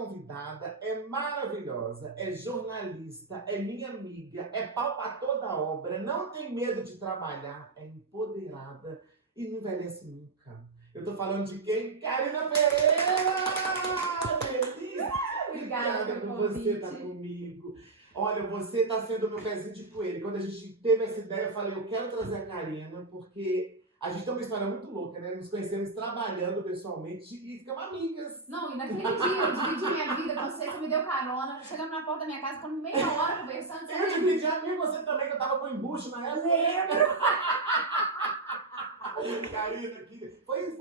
convidada é maravilhosa, é jornalista, é minha amiga, é pau pra toda obra, não tem medo de trabalhar, é empoderada e não envelhece nunca. Eu tô falando de quem? Karina Pereira! Delícia! Obrigada por pelo você estar convite. comigo. Olha, você tá sendo meu pezinho de coelho. Quando a gente teve essa ideia, eu falei, eu quero trazer a Karina, porque a gente tem uma história muito louca, né? Nos conhecemos trabalhando pessoalmente e ficamos amigas. Não, e naquele dia eu dividi minha vida com você me deu carona, chegamos na porta da minha casa, ficamos meia hora conversando. Você Eu lembra? dividi a minha e você também, que eu tava com embuste na época. Karina, foi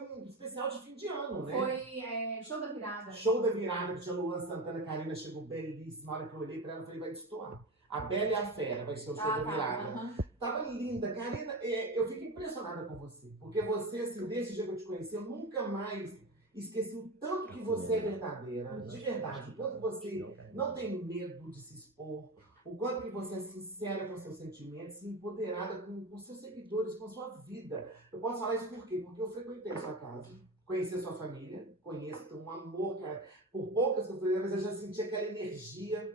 um especial de fim de ano, né? Foi show da virada. Show da virada que tinha Luan Santana. Karina chegou belíssima. A hora que eu olhei pra ela, eu falei, vai destoar. A Bela e a Fera vai ser o show da virada. Uhum. Tava linda. Karina, eu fico impressionada com você. Porque você, assim, desde o dia que eu te conheci, eu nunca mais esqueci o tanto que você é verdadeira. De verdade. O quanto você não tem medo de se expor. O quanto que você é sincera com seus sentimentos e empoderada com seus seguidores, com a sua vida. Eu posso falar isso por quê? Porque eu frequentei a sua casa, conheci a sua família, conheço um amor, cara, por poucas que eu fui, mas eu já senti aquela energia.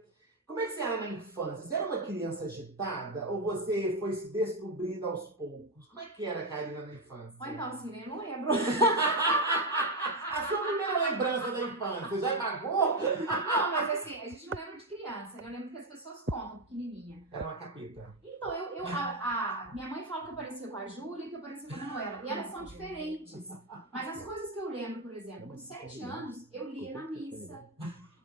Como é que você era na infância? Você era uma criança agitada ou você foi se descobrindo aos poucos? Como é que era a Karina na infância? Ou então, assim, eu não lembro. A sua primeira lembrança da infância, já pagou? Não, mas assim, a gente não lembra de criança, né? Eu lembro que as pessoas contam, pequenininha. Era uma capeta. Então, minha mãe fala que eu parecia com a Júlia e que eu parecia com a Manuela. E elas são diferentes. Mas as coisas que eu lembro, por exemplo, com 7 anos, eu lia na missa.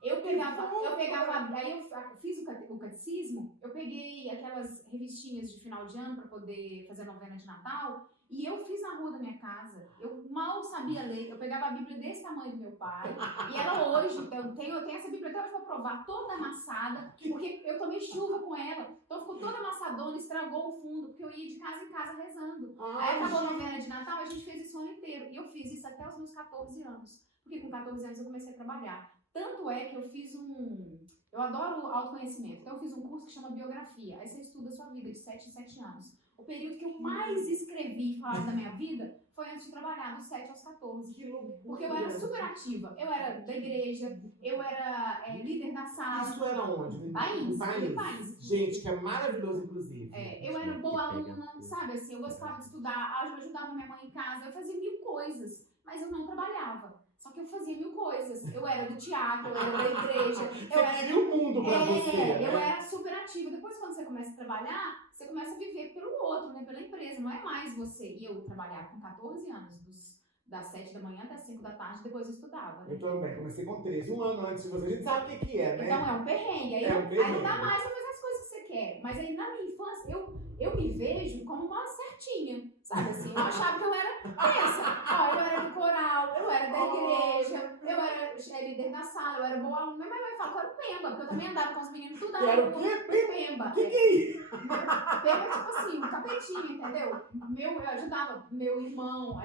Eu pegava, aí eu fiz o catecismo, eu peguei aquelas revistinhas de final de ano para poder fazer a novena de Natal, e eu fiz na rua da minha casa. Eu mal sabia ler, eu pegava a Bíblia desse tamanho do meu pai, e ela hoje, eu tenho essa Bíblia até hoje pra provar, toda amassada, porque eu tomei chuva com ela, então ficou toda amassadona, estragou o fundo, porque eu ia de casa em casa rezando. Aí acabou a novena de Natal, a gente fez isso o ano inteiro, e eu fiz isso até os meus 14 anos, porque com 14 anos eu comecei a trabalhar. Tanto é que eu fiz eu adoro autoconhecimento, então eu fiz um curso que chama Biografia. Aí você estuda a sua vida de 7 em 7 anos. O período que eu mais escrevi e falava da minha vida foi antes de trabalhar, dos 7 aos 14. Que loucura. Porque eu era super ativa. Eu era da igreja, eu era líder da sala. Isso era onde? País. Gente, que é maravilhoso, inclusive. Eu era boa aluna, sabe? Assim, eu gostava de estudar, eu ajudava minha mãe em casa, eu fazia 1000 coisas, mas eu não trabalhava. Só que eu fazia 1000 coisas. Eu era do teatro, eu era da igreja. Eu queria o mundo pra você, né? Eu era super ativa. Depois, quando você começa a trabalhar, você começa a viver pelo outro, né? Pela empresa. Não é mais você. E eu trabalhava com 14 anos, das 7 da manhã até 5 da tarde, depois eu estudava. Né? Eu também, comecei com 13, um ano antes de você. A gente sabe o que é, né? Então é um perrengue. Aí não dá mais pra fazer as coisas que você quer. Mas aí na minha infância, eu me vejo como uma certinha. Sabe assim? Eu achava que eu era essa. Eu era do coral, eu era da igreja, eu era líder da sala, eu era boa aluna. Minha mãe fala que eu era pemba, porque eu também andava com os meninos tudo aí. Era o quê? Pemba. Que é isso? Pemba, tipo assim, um capetinho, entendeu? Eu ajudava meu irmão,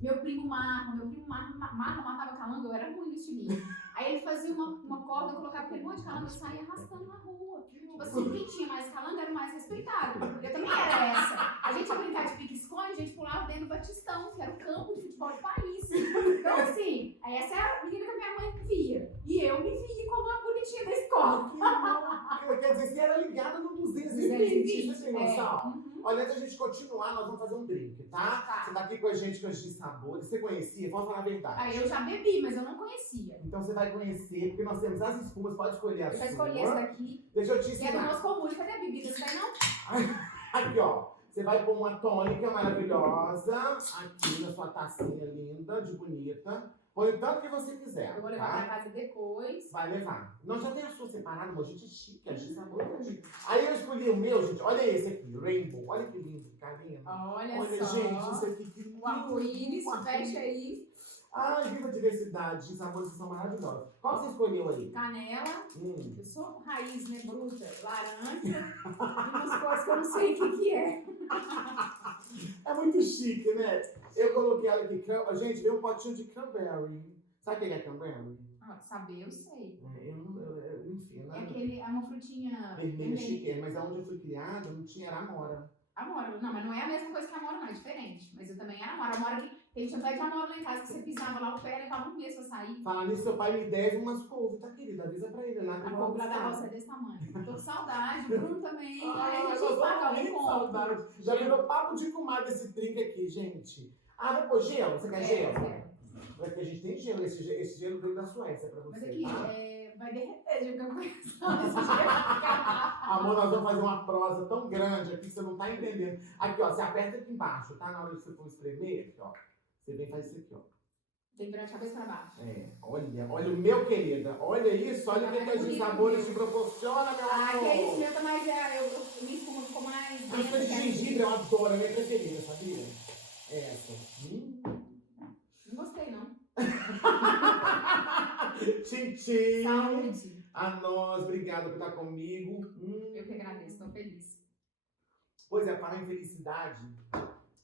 meu primo Marlon matava calango, eu era ruim nesse estilinho. Aí ele fazia uma corda, eu colocava aquele monte de calango e saía arrastando na rua. Tipo assim, quem tinha mais calango era o mais respeitado. Eu também era essa. A gente ia brincar de pique-esconde, a gente pulava dentro do Batistão, que era o campo de futebol do país. Então, assim, essa era a menina que a minha mãe via. E eu me via como a bonitinha da escola. Quer dizer, você era ligada no 220, você tem noção? Uhum. Olha, antes da gente continuar, nós vamos fazer um drink, tá? Você tá aqui com a gente com as de sabores. Você conhecia? Vamos falar a verdade. Eu já bebi, mas eu não conhecia. Então você vai conhecer, porque nós temos as espumas, pode escolher a sua. Eu já escolhi essa daqui. Deixa eu te E ensinar. é do nosso comum, cadê a bebida? Não tem não? Aqui, ó. Você vai pôr uma tônica maravilhosa aqui na sua tacinha linda, de bonita. Põe o tanto que você quiser. Eu vou levar pra casa depois. Vai levar. Nós já tem a sua separada, mas a gente é chique, a gente sabor é chique. Aí eu escolhi o meu, gente. Olha esse aqui, Rainbow. Olha que lindo, carinha. Olha Olha, só. gente, isso aqui que lindo. O arco-íris, fecha aí. Ai, viva a diversidade. De sabores que são maravilhosos. Qual você escolheu aí? Canela. Eu sou raiz, né, bruta. Laranja. E umas coisas que eu não sei o que é. É muito chique, né? Eu coloquei ela aqui. Gente, veio um potinho de cranberry. Sabe o que é cranberry? Saber, eu sei. Enfim, né? É uma frutinha vermelha chique, mas aonde eu fui criada não tinha, era amora. Amora, não, mas não é a mesma coisa que amora, não, é diferente. Mas eu também era amora. Amora que Tem pé de amor lá em casa que você pisava lá o pé, levava um mês pra sair. Falar nisso, seu pai me deve umas couves, tá, querida? Avisa pra ele lá. A couve lá da roça é desse tamanho. Tô com saudade, Bruno também. Ai, Aí a nós gente vamos paga morrer um de ponto. saudade. Já virou papo de comadre esse trinque aqui, gente. Ah, vai pôr gelo? Você quer gelo? Porque a gente tem gelo. Esse gelo veio da Suécia pra você, Mas aqui, tá? vai derreter, já que eu conheço. Amor, nós vamos fazer uma prosa tão grande aqui que você não tá entendendo. Aqui, ó, você aperta aqui embaixo, tá? Na hora que você for espremer, aqui, ó. Você vem e faz isso aqui, ó. Tem que virar de cabeça pra baixo. Olha o meu, querida. Olha isso, olha o que os sabores te proporciona, meu amor. Ah, que é isso, meu tá mais. Minha espuma ficou mais. A espuma de gengibre eu adoro, é a minha preferida, sabia? Essa. Não gostei, não. Tchim, tchim. Saúde. A nós, obrigado por estar comigo. Eu que agradeço, estou feliz. Pois é, para a infelicidade,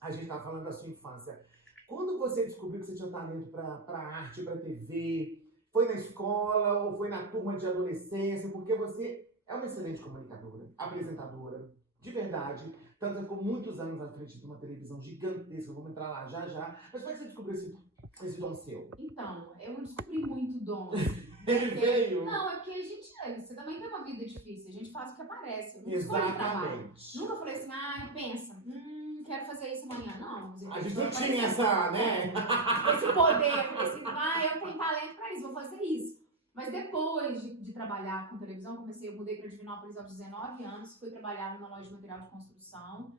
a gente tá falando da sua infância. Quando você descobriu que você tinha talento para arte, para TV, foi na escola ou foi na turma de adolescência? Porque você é uma excelente comunicadora, apresentadora, de verdade. Tanto ficou muitos anos à frente de uma televisão gigantesca, vamos entrar lá já já. Mas como é que você descobriu esse dom seu? Então, eu não descobri muito dom. Ele veio? Não, é porque você também tem uma vida difícil, a gente faz o que aparece. Eu não escolho trabalho. Exatamente. Nunca falei assim, pensa, quero fazer isso amanhã. Não. A gente não tinha essa, né? Esse poder, esse, eu tenho talento pra isso, vou fazer isso. Mas depois de trabalhar com televisão, eu mudei para Divinópolis aos 19 anos, fui trabalhar numa loja de material de construção.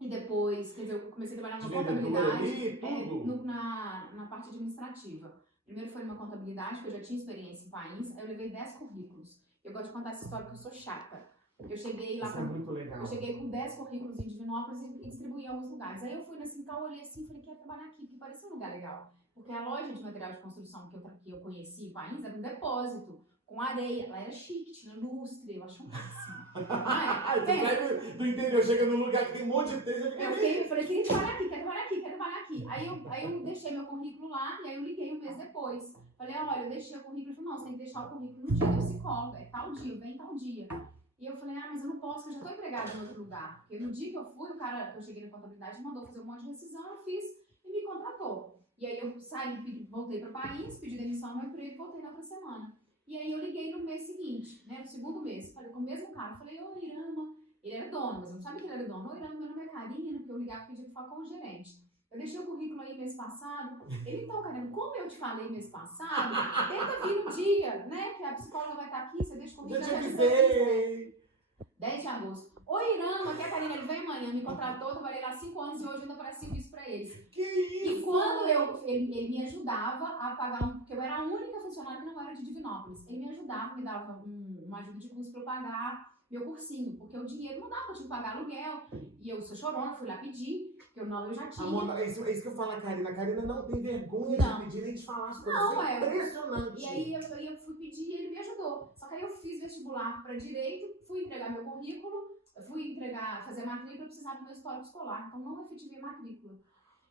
E depois, quer dizer, eu comecei a trabalhar numa contabilidade, na parte administrativa. Primeiro foi numa contabilidade, que eu já tinha experiência em país, aí eu levei 10 currículos. Eu gosto de contar essa história porque eu sou chata. Eu cheguei lá Isso é muito legal. Eu cheguei com 10 currículos em Divinópolis e distribuí em alguns lugares. Aí eu fui nesse então, olhei assim e falei, quero trabalhar aqui, porque parecia um lugar legal. Porque a loja de material de construção que eu conheci em país era um depósito, com areia. Ela era chique, tinha lustre, eu acho um máximo. Você sai do interior, chega num lugar que tem um monte de texto. Eu falei, quero trabalhar aqui. Aí eu deixei meu currículo lá e aí eu liguei um mês depois. Falei, olha, eu deixei o currículo. Ele falou, não, você tem que deixar o currículo no dia do psicólogo, é tal dia, vem tal dia. E eu falei, mas eu não posso, porque eu já estou empregada em outro lugar. Porque no dia que eu fui, o cara que eu cheguei na contabilidade mandou fazer um monte de rescisão, eu fiz e me contratou. E aí eu saí, voltei para o país, pedi demissão no meu emprego e voltei na outra semana. E aí eu liguei no mês seguinte, né, no segundo mês, falei com o mesmo cara, falei, ô Irama, ele era dono, mas eu não sabia que ele era dono. Ô Irama, meu nome é Karina, porque eu ligava e pedi para falar com o gerente. Eu deixei o currículo aí mês passado. Ele, então, Karina, como eu te falei mês passado, tenta vir um dia, né, que a psicóloga vai estar aqui, você deixa o currículo. Eu te avisei. 10 de agosto. Ô Irama, que a Karina, ele veio amanhã, me contratou, trabalhei lá 5 anos e hoje ainda parece serviço pra eles. Que isso? E quando ele me ajudava a pagar, porque eu era a única funcionária que não era de Divinópolis, ele me ajudava, me dava uma ajuda de custo pra eu pagar meu cursinho, porque o dinheiro não dava, eu tinha que pagar aluguel, e eu sou chorona, fui lá pedir, porque eu já tinha. Amor, é isso que eu falo a Karina. A Karina não tem vergonha de pedir nem de falar as coisas. Não, é impressionante. E aí eu fui pedir e ele me ajudou. Só que aí eu fiz vestibular para direito, fui entregar meu currículo, fazer matrícula, eu precisava do meu histórico escolar, então não efetivei matrícula.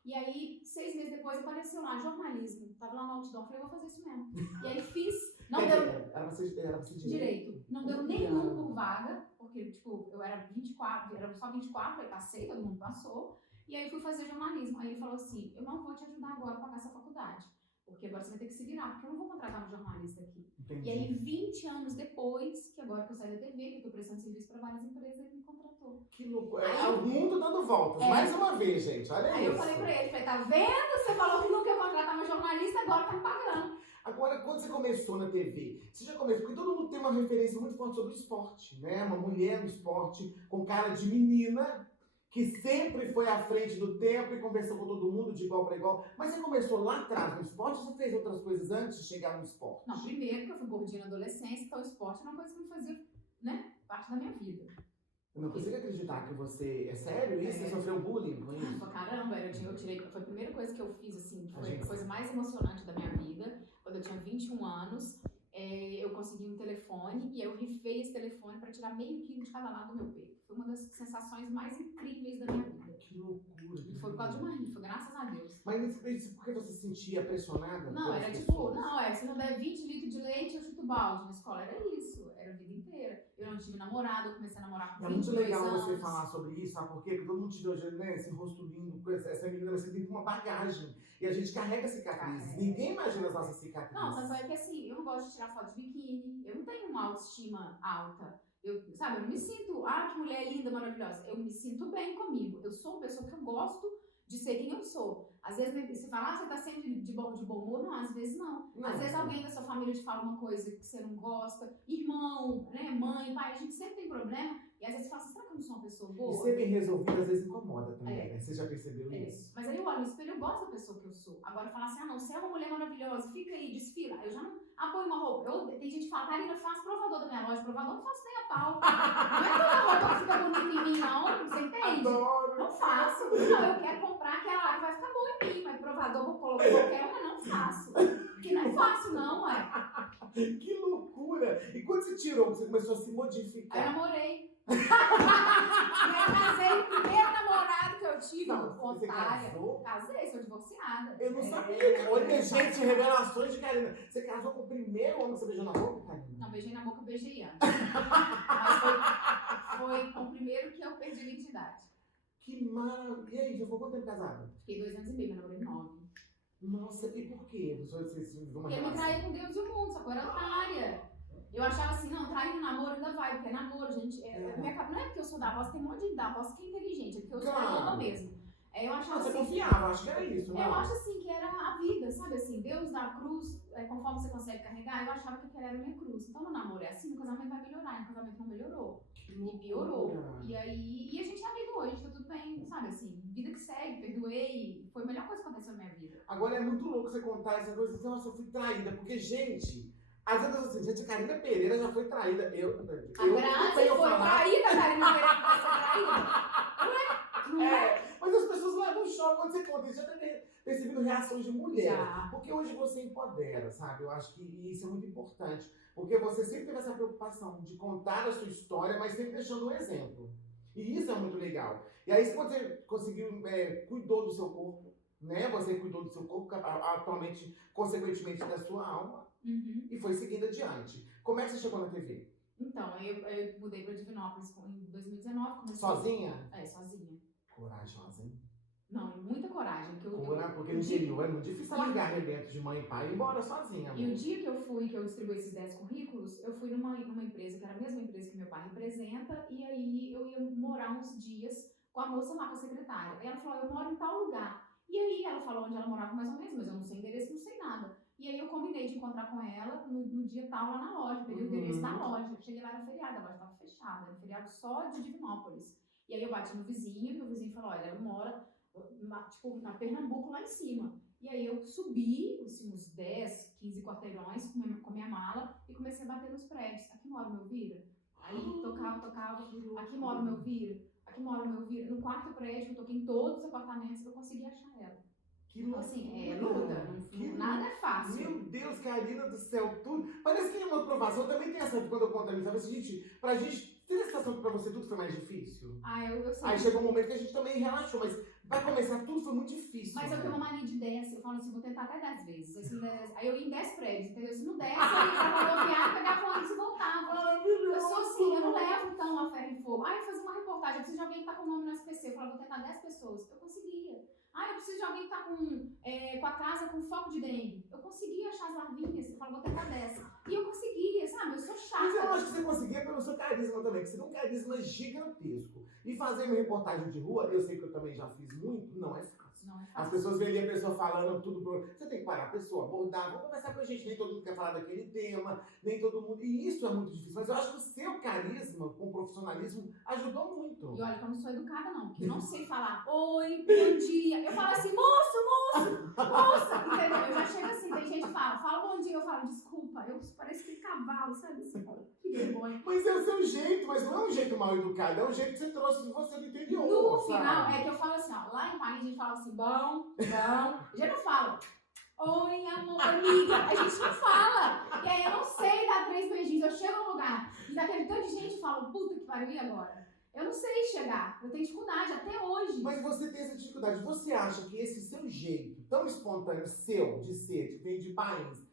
E aí, 6 meses depois, apareceu lá, jornalismo. Tava lá no outdoor, falei, vou fazer isso mesmo. E aí fiz, não deu... Era pra ser direito. Não deu nenhum por vaga, porque, tipo, eu era 24, era só 24, aí passei, todo mundo passou. E aí fui fazer jornalismo. Aí ele falou assim, eu não vou te ajudar agora a pagar essa faculdade, porque agora você vai ter que se virar, porque eu não vou contratar um jornalista aqui. Entendi. E aí, 20 anos depois, que agora que eu saí da TV, que eu tô prestando serviço para várias empresas, ele me contratou. Que loucura. É o mundo dando voltas. Mais uma vez, gente. Olha aí isso. Aí eu falei pra ele, tá vendo? Você falou que não quer contratar um jornalista, agora tá me pagando. Agora, quando você começou na TV, você já começou, porque todo mundo tem uma referência muito forte sobre o esporte, né? Uma mulher no esporte com cara de menina, que sempre foi à frente do tempo e conversou com todo mundo de igual para igual. Mas você começou lá atrás no esporte ou você fez outras coisas antes de chegar no esporte? Não, primeiro que eu fui gordinha na adolescência, então o esporte era uma coisa que me fazia, né, parte da minha vida. Eu não consigo acreditar que você... É sério isso? Você sofreu bullying com isso? Caramba, eu tirei... Foi a primeira coisa que eu fiz, assim, foi a coisa mais emocionante da minha vida. Quando eu tinha 21 anos, eu consegui um telefone e eu rifei esse telefone para tirar meio quilo de cada lado do meu peito. Foi uma das sensações mais incríveis da minha vida. Que loucura. E foi por causa de uma rifa, graças a Deus. Mas isso porque você se sentia pressionada? Não, pelas era tipo, pessoas? não, se não der 20 litros de leite, eu chuto balde. Na escola era isso, era a vida inteira. Eu não tive namorado, eu comecei a namorar com É muito 22 legal anos. você falar sobre isso, sabe por quê? Porque todo mundo te vê hoje, né, esse rosto lindo, com essa menina, você tem uma bagagem. E a gente carrega cicatrizes. Carrega. Ninguém imagina as nossas cicatrizes. Não, tanto é que assim, eu não gosto de tirar foto de biquíni, eu não tenho uma autoestima alta. Eu não me sinto, que mulher linda, maravilhosa. Eu me sinto bem comigo. Eu sou uma pessoa que eu gosto de ser quem eu sou. Às vezes você fala, você tá sempre de bom humor. Não, às vezes não. Às vezes alguém da sua família te fala uma coisa que você não gosta. Irmão, né, mãe, pai, a gente sempre tem problema. E às vezes você fala assim, será que eu não sou uma pessoa boa? E ser bem resolvido às vezes incomoda também, né? Você já percebeu isso? Mas aí eu olho no espelho, eu gosto da pessoa que eu sou. Agora falar assim, não, você é uma mulher maravilhosa, fica aí, desfila. Eu já não põe uma roupa. Tem gente que fala, Karina, faz provador da minha loja. Provador não faço nem a pau. Não é toda roupa que fica bonita em mim, não. Você entende? Adoro! Não faço. Não, eu quero comprar aquela lá que vai ficar boa em mim. Mas provador vou colocar qualquer uma, não faço. Porque não é fácil, não, ué. Que loucura! E quando você tirou, você começou a se Aí eu modificar? namorei. Eu casei, o primeiro namorado que eu tive, Não, você otária. casou? Casei, sou divorciada. Eu não sabia. Olha, gente, revelações de Karina. Você casou com o primeiro homem que você beijou na boca, Karina? Não, beijei na boca, beijei antes. Mas foi com o primeiro que eu perdi a identidade. Que maravilha! E aí, já ficou quanto tempo casada? Fiquei 2 anos e meio, mas namorei 9. Nossa, e por quê? Vocês viram uma Porque ele me relação? traía com Deus e o mundo, só que eu era otária. Eu achava assim, não, trair no namoro ainda vai, porque é namoro, gente. Não é porque eu sou da roça, tem um monte de gente da roça que é inteligente, é porque eu sou da roça mesmo. Eu achava Você assim, confiava, acho que era isso, não? eu acho assim que era a vida, sabe assim, Deus dá a cruz, conforme você consegue carregar, eu achava que aquela era a minha cruz. Então no namoro é assim, no casamento vai melhorar, no casamento não melhorou. E piorou. E a gente é amigo hoje, tá tudo bem, sabe assim, vida que segue, perdoei, foi a melhor coisa que aconteceu na minha vida. Agora é muito louco você contar essa coisa assim, nossa, eu fui traída, porque, gente, às vezes assim, gente, a Karina Pereira já foi traída. A Grazi foi traída, Karina Pereira vai ser traída. Não é? Mas as pessoas levam um choque quando você conta. Você já tem percebido reações de mulher. Já. Porque hoje você empodera, sabe? Eu acho que isso é muito importante. Porque você sempre teve essa preocupação de contar a sua história, mas sempre deixando um exemplo. E isso é muito legal. E aí, quando você conseguiu, cuidou do seu corpo, né? Você cuidou do seu corpo, atualmente, consequentemente, da sua alma, e foi seguindo adiante. Como é que você chegou na TV? Então, eu mudei pra Divinópolis em 2019. Comecei... Sozinha? Sozinha. Corajosa, hein? Não, muita coragem. Porque no interior é muito difícil largar dentro de mãe e pai e ir embora sozinha. E o dia que eu distribuí esses 10 currículos, eu fui numa empresa, que era a mesma empresa que meu pai representa, e aí eu ia morar uns dias com a moça lá, com a secretária. E ela falou, eu moro em tal lugar. E aí ela falou onde ela morava mais ou menos, mas eu não sei endereço, não sei nada. E aí eu combinei de encontrar com ela no dia tal lá na loja, peguei o endereço da loja. Cheguei lá no feriado, a loja estava fechada, era um feriado só de Divinópolis. E aí eu bati no vizinho, e o vizinho falou, olha, ela mora na Pernambuco, lá em cima. E aí eu subi, assim, uns 10, 15 quarteirões com minha mala e comecei a bater nos prédios. Aqui mora o meu Vira? Aí tocava, aqui mora o meu Vira? Aqui mora o meu Vira? No quarto prédio, eu toquei em todos os apartamentos, eu consegui achar ela. Que loucura. Assim, luta. Nada é fácil. Meu Deus, Karina do céu, tudo. Parece que é uma aprovação. Eu também tenho essa, quando eu conto a mim, sabe assim, gente, pra gente, tem a sensação que pra você tudo foi mais difícil? Eu sei. Aí chegou um momento que a gente também relaxou, mas pra começar tudo foi muito difícil. Mas eu tenho uma mania de 10, eu falo assim, vou tentar até 10 vezes. Aí eu ia em 10 prédios, entendeu? Se não 10, eu ia pra rodoviária, pegava o ônibus e voltava. Eu sou assim, eu não levo então a ferro em fogo. Eu fazer uma reportagem, eu preciso de alguém que tá com o nome no SPC. Eu falo, vou tentar 10 pessoas. Eu conseguia. Eu preciso de alguém que tá com a casa com foco de dengue. Eu conseguia achar as larvinhas. Eu falo, vou tentar 10. E eu conseguia, sabe? Eu sou chata. Mas eu acho que você conseguia pelo seu carisma também, que você tem um carisma gigantesco. E fazer uma reportagem de rua, eu sei que eu também já fiz muito, não é fácil. Não é fácil. As pessoas veem a pessoa falando tudo. Você tem que parar a pessoa, abordar, vamos conversar com a gente. Nem todo mundo quer falar daquele tema, nem todo mundo. E isso é muito difícil. Mas eu acho que o seu carisma, com o profissionalismo, ajudou muito. E olha que eu não sou educada, não, porque eu não sei falar oi, bom dia. Eu falo assim, moça, entendeu? Eu já chego assim, tem gente que fala bom dia, eu falo desculpa. Eu pareço que cavalo, sabe? Assim, que vergonha. Mas é o seu jeito, mas não é um jeito mal educado, é um jeito que você trouxe de você do interior. No final, é que eu falo assim, lá em Paris a gente fala assim, bom. Já não fala. Oi, amor, amiga. A gente não fala. E aí eu não sei dar 3 beijinhos. Eu chego no lugar e daquele tanto de gente fala, puta que pariu, e agora? Eu não sei chegar. Eu tenho dificuldade até hoje. Mas você tem essa dificuldade dificuldade. Você acha que esse seu jeito tão espontâneo seu de ser, de vir de país,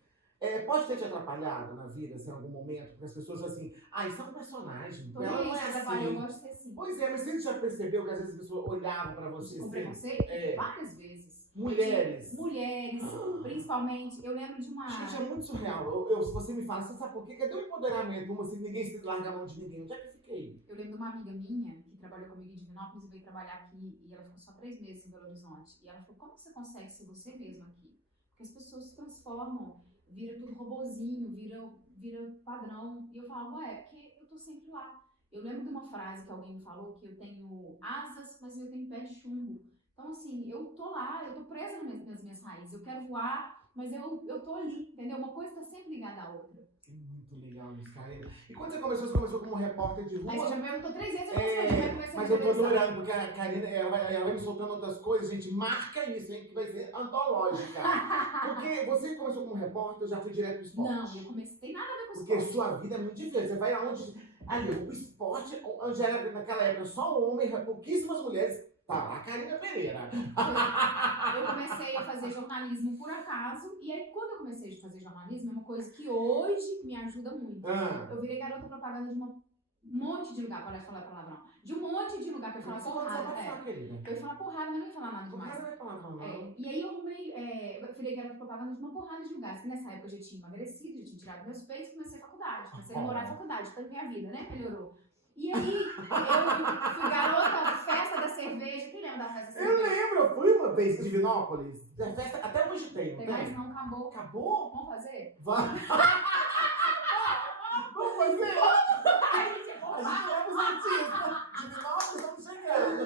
pode ter te atrapalhado na vida, assim, em algum momento? Porque as pessoas assim, isso é um personagem, Toda ela não vez é que eu trabalho, eu assim. gosto de ser assim. Pois é, mas você já percebeu que às vezes as pessoas olhavam pra você Com assim? preconceito? Várias vezes. Mulheres. Mulheres, principalmente. Eu lembro de uma... Gente, é muito surreal. Se você me fala, você sabe por quê? Cadê o empoderamento? Como assim, ninguém se larga a mão de ninguém. Onde é que eu fiquei? Eu lembro de uma amiga minha que trabalhou comigo em Divinópolis e veio trabalhar aqui e ela ficou só 3 meses em Belo Horizonte. E ela falou, como você consegue ser você mesma aqui? Porque as pessoas se transformam, vira tudo robozinho, vira padrão. E eu falava, porque eu tô sempre lá. Eu lembro de uma frase que alguém me falou que eu tenho asas, mas eu tenho pé de chumbo. Então, assim, eu tô lá, eu tô presa nas minhas raízes. Eu quero voar, mas eu tô ali, entendeu? Uma coisa tá sempre ligada à outra. É muito legal isso, Karina. E quando você começou como repórter de rua... Aí você já me perguntou 3 vezes, eu comecei a mas eu tô adorando, porque a Karina, ela vai me soltando outras coisas, gente, marca isso, hein, que vai ser antológica. Porque você começou como repórter, eu já fui direto pro esporte. Não, eu comecei, tem nada a ver com Porque esporte. sua vida é muito diferente, você vai aonde... Ali, o esporte, onde era naquela época só homem, pouquíssimas mulheres, tá lá a Karina Pereira. Eu comecei a fazer jornalismo por acaso, e aí quando eu comecei a fazer jornalismo, é uma coisa que hoje me ajuda muito. Eu virei garota propaganda de um monte de lugar, para falar palavrão, de um monte de lugar que eu ia falar porrada. Eu ia falar porrada, mas não ia falar nada demais. E aí eu virei garota propaganda de uma porrada de lugares, que nessa época eu já tinha emagrecido, já tinha tirado meus peitos, comecei a faculdade, comecei a namorar a faculdade, toda a minha vida, né, melhorou. E aí, eu fui garota festa da cerveja. Quem lembra da festa da cerveja? Eu lembro, eu fui uma vez em Divinópolis. A festa até hoje tem, Tem mais não, acabou. Acabou? Vamos fazer? Vamos fazer? Ai, gente, é bom. A gente é artista. Divinópolis, estamos chegando.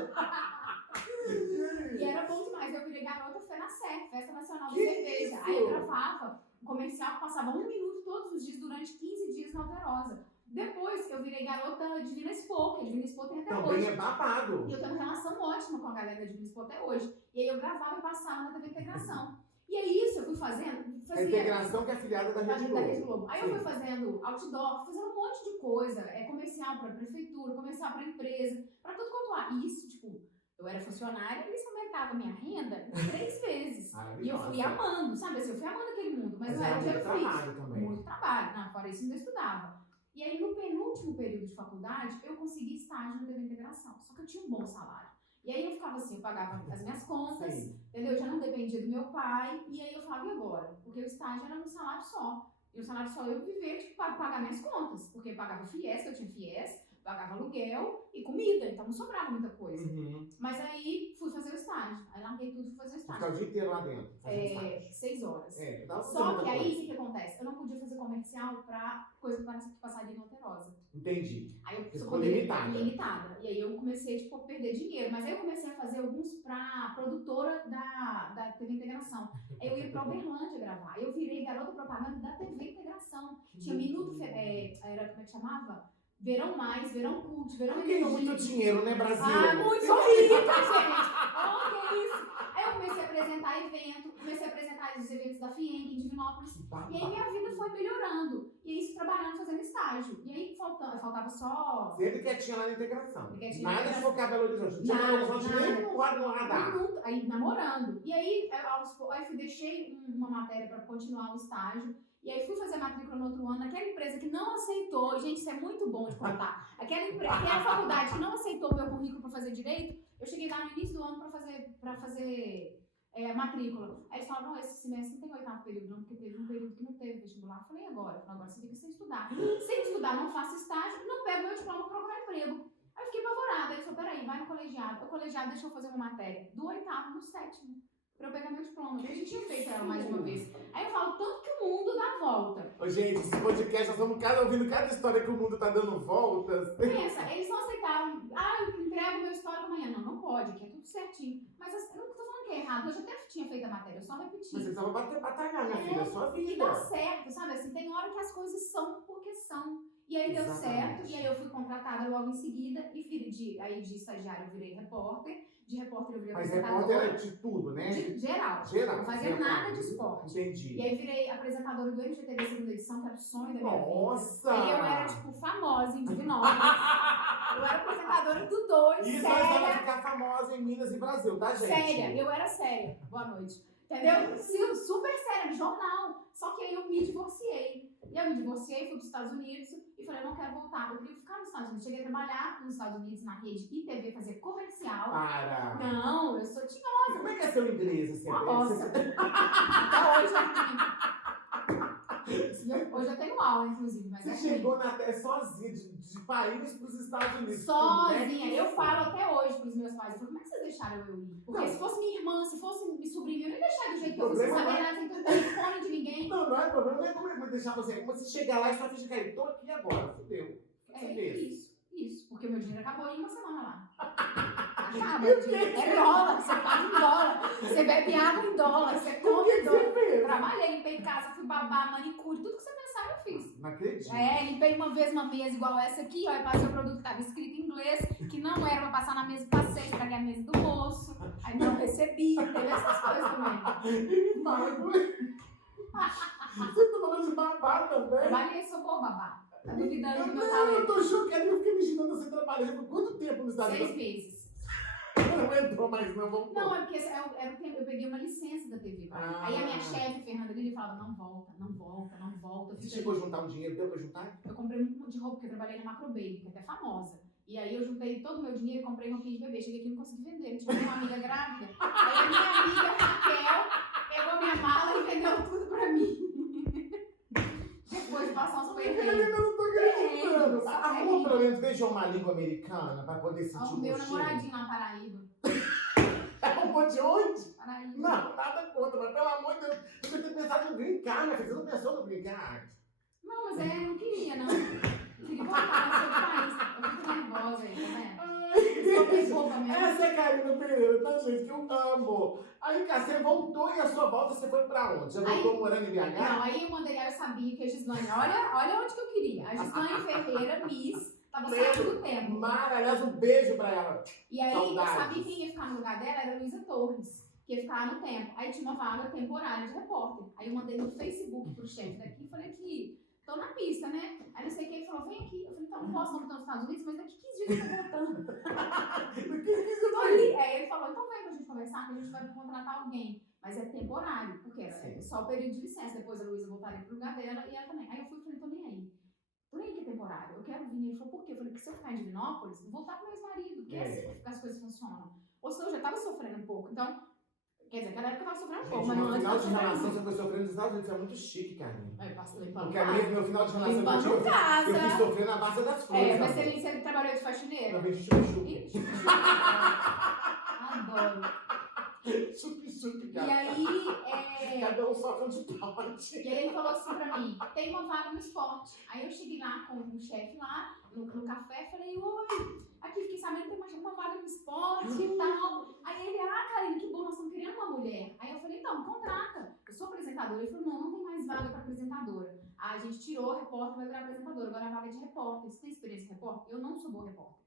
E era bom demais. Eu virei garota FENACER, Festa Nacional da Que Cerveja. isso? Aí eu gravava um comercial que passava 1 minuto todos os dias durante 15 dias na Alterosa. Depois eu virei garota Divina Expo, que a Divina Expo tem até Também hoje. é babado. E eu tenho uma relação ótima com a galera da Divina Expo até hoje. E aí eu gravava e passava na TV Integração. E é isso, eu fui fazendo. A Integração que é afiliada da Rede Globo. Aí eu fui fazendo outdoor, fui fazendo um monte de coisa. Comercial pra prefeitura, comercial pra empresa, pra tudo quanto há. E isso, tipo, eu era funcionária e isso aumentava minha renda 3 vezes. E eu fui amando, sabe assim, eu fui amando aquele mundo. Mas eu era muito trabalho também. Muito trabalho. Não, fora isso, eu ainda estudava. E aí, no penúltimo período de faculdade, eu consegui estágio na TV Integração. Só que eu tinha um bom salário. E aí eu ficava assim, eu pagava as minhas contas, entendeu? Eu já não dependia do meu pai. E aí eu falava, e agora? Porque o estágio era um salário só. E o salário só eu vivia, tipo, para pagar minhas contas. Porque eu pagava FIES, que eu tinha FIES, pagava aluguel e comida. Então não sobrava muita coisa. Mas aí fui fazer o estágio. Aí larguei tudo e fui fazer o estágio. Ficar o dia inteiro lá dentro. 6 horas. Só que aí, o que acontece? Eu não podia fazer comercial pra coisa que passaria em Alterosa. Entendi. Aí eu ficou limitada. E aí eu comecei, tipo, a perder dinheiro. Mas aí eu comecei a fazer alguns pra produtora da TV Integração. Aí eu ia pra Uberlândia gravar. Aí eu virei garota propaganda da TV Integração. Tinha minuto, era, como é que chamava? Verão Mais, Verão Cult, Verão Ganhou muito dinheiro, né, Brasil? Muito rico, gente! Oh, que isso! Aí eu comecei a apresentar evento, comecei a apresentar os eventos da FIENG em Divinópolis. E aí minha vida foi melhorando. E isso trabalhando, fazendo estágio. E aí faltava só... Sempre quietinha lá na Integração. Nada de focar Belo Horizonte. Não tinha Belo Horizonte nem no radar. Aí namorando. E aí eu deixei uma matéria para continuar o estágio. E aí fui fazer matrícula no outro ano, naquela empresa que não aceitou, gente, isso é muito bom de contar, aquela faculdade que não aceitou o meu currículo para fazer direito, eu cheguei lá no início do ano para fazer matrícula. Aí eles falaram, não, esse semestre não tem 8º período não, porque teve um período que não teve vestibular. Eu falei, agora você fica sem estudar. Sem estudar, não faço estágio, não pego meu diploma para procurar emprego. Aí eu fiquei apavorada, ele falou, peraí, vai no colegiado. O colegiado deixou eu fazer uma matéria do 8º no 7º. Pra eu pegar meu diploma. A gente tinha feito ela mais de uma vez. Aí eu falo, tanto que o mundo dá volta. Ô, gente, esse podcast, nós estamos ouvindo cada história que o mundo tá dando voltas. Pensa, eles não aceitaram. Eu entrego meu histórico amanhã. Não pode, que é tudo certinho. Mas assim, eu não tô falando que é errado, eu já até tinha feito a matéria, eu só repeti. Mas você precisava batalhar, minha filha, é sua vida. E dá certo, sabe? Assim, tem hora que as coisas são porque são. E aí deu certo, e aí eu fui contratada logo em seguida, e aí de estagiário eu virei repórter, de repórter eu virei apresentadora. Mas repórter é de tudo, né? Geral. Não fazia nada de esporte. Entendi. E aí virei apresentadora do MGTV segunda edição, que era o sonho da minha vida. Nossa! Aí eu era, tipo, famosa em Divinópolis. Eu era apresentadora do 2, Isso séria. aí vai ficar famosa em Minas e Brasil, tá, gente? Séria, eu era séria. Boa noite. Entendeu? Sim, super séria, no jornal. Só que aí eu me divorciei. E eu me divorciei, fui para os Estados Unidos e falei, eu não quero voltar. Eu queria ficar nos Estados Unidos. Cheguei a trabalhar nos Estados Unidos na rede ITV, fazer comercial. Para! Não, eu sou tinhosa. Como é que é seu inglês, assim? Uma bosta. Até hoje hoje eu tenho aula, inclusive, mas Você é chegou na Terra sozinha, de país para os Estados Unidos. sozinha. Eu falo até hoje pros meus pais, eu falo, como é que vocês deixaram eu ir? Porque se fosse minha irmã, se fosse minha sobrinha, eu não ia deixar do jeito que eu fui, sem saber nada, sem ter telefone de ninguém. Não, não é problema, não é como é que vai deixar você. Como você chegar lá e só ficha cair, tô aqui agora, fudeu. Isso. Porque o meu dinheiro acabou em uma semana lá. Acaba, o dinheiro é dólar, você paga em dólar, você bebe água em dólar, você come em dólar. Trabalhei, limpei casa, fui babar, manicure, tudo que você pensar eu fiz. Não acredito. Limpei uma vez uma mesa igual essa aqui, ó, e passei o produto que estava escrito em inglês, que não era pra passar na mesa, passei, estraguei a mesa do moço, aí não recebi, teve essas coisas também. Você tá falando de babado também? Trabalhei, sou boa babá. Tá duvidando do meu Eu talento. tô chocado, eu fiquei imaginando você trabalhando quanto tempo nos Estados 6 Unidos? meses. Não entrou mais, não, vamos Não, é porque era o tempo, eu peguei uma licença da TV. Aí a minha chefe, Fernanda Lili, falava, não volta. Você chegou a juntar um dinheiro, deu pra juntar? Eu comprei muito de roupa, porque eu trabalhei na Macro Baby, que é até famosa. E aí eu juntei todo o meu dinheiro e comprei roupinha de bebê. Cheguei aqui e não consegui vender. Tinha uma amiga grávida. Aí a minha amiga, Raquel, pegou minha mala e vendeu tudo pra mim. Depois de passar uns perrengues. Eu não tô acreditando. É Arruma pelo menos, beijou uma língua americana pra poder sentir O o meu cheiro. namoradinho na Paraíba. Arrumou de onde? Paraíba. Não, nada contra, mas pelo amor de Deus, você tem que pensar no green card, minha filha. Você não pensou no green card? Não, mas eu não queria, não. Eu queria voltar no seu país. Eu fico nervosa aí, tá vendo? Só tem roupa mesmo. Essa é a Karina Pereira, tá, gente? Que eu amo. Aí, cara, você voltou e a sua volta você foi pra onde? Você voltou morando em BH? Não, aí eu mandei, eu sabia que a Gislaine, olha onde que eu queria. A Gislaine Ferreira, Miss, tava saindo do tempo. Mara, aliás, um beijo pra ela. E aí Saudades. eu sabia quem ia ficar no lugar dela, era a Luísa Torres, que ia ficar no tempo. Aí tinha uma vaga temporária de repórter. Aí eu mandei no Facebook pro chefe daqui e falei que tô na pista, né? Aí não sei quem falou, vem aqui. Eu falei, então não posso, não tô nos Estados Unidos, mas daqui 15 dias eu tô voltando. Tô ali. Aí ele falou, então vem pra gente conversar, que a gente vai contratar alguém. Mas é temporário, porque era só o período de licença. Depois a Luísa voltaria pro lugar dela e ela também. Aí eu fui e falei, tô nem aí. Tô nem aí que é temporário, eu quero vir. Ele falou, por quê? Eu falei, porque se eu ficar em Divinópolis, vou voltar pro meu ex-marido, porque é assim que as coisas funcionam. Ou seja, eu já tava sofrendo um pouco. Então, quer dizer, naquela época eu tava sofrendo um pouco, mas Gente, não no antes final eu de tava relação, sofrendo você foi sofrendo nos Estados Unidos, é muito chique, Karine. muito. Aí eu passei limpando Porque casa. meu final de relação Limpando eu casa. fiz sofrer na base das flores. Mas você trabalhou de faxineira? Eu vejo chup-chup. Ih, adoro. Chup-chup, E cara. aí, Cada um sofre um de pote. E aí ele falou assim pra mim, tem uma vaga no esporte. Aí eu cheguei lá com o chefe lá, no café, falei, oi, aqui fiquei sabendo que tem uma vaga no esporte e tal. Aí ele, Karine, que bom, nós estamos querendo uma mulher. Aí eu falei, então, contrata. Eu sou apresentadora. Ele falou, não tem mais vaga pra apresentadora. Aí a gente tirou o repórter, vai virar apresentadora. Agora a vaga é de repórter. Você tem experiência em repórter? Eu não sou boa repórter.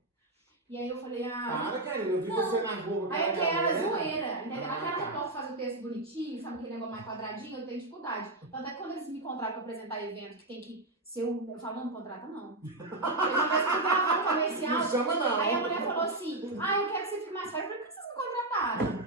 E aí eu falei, Para, Karine, eu vi não. você na rua. Aí eu quero galera. zoeira, entendeu? Ah, Aquela tá. repórter faz o texto bonitinho, sabe aquele negócio mais quadradinho, eu tenho dificuldade. Tanto é que quando eles me contratam pra apresentar evento que tem que ser eu falo, não me contrata não. Eu já vou gravar um comercial. Não chama não. Aí a mulher falou assim, eu quero que você fique mais fácil. Eu falei, por que vocês me contrataram?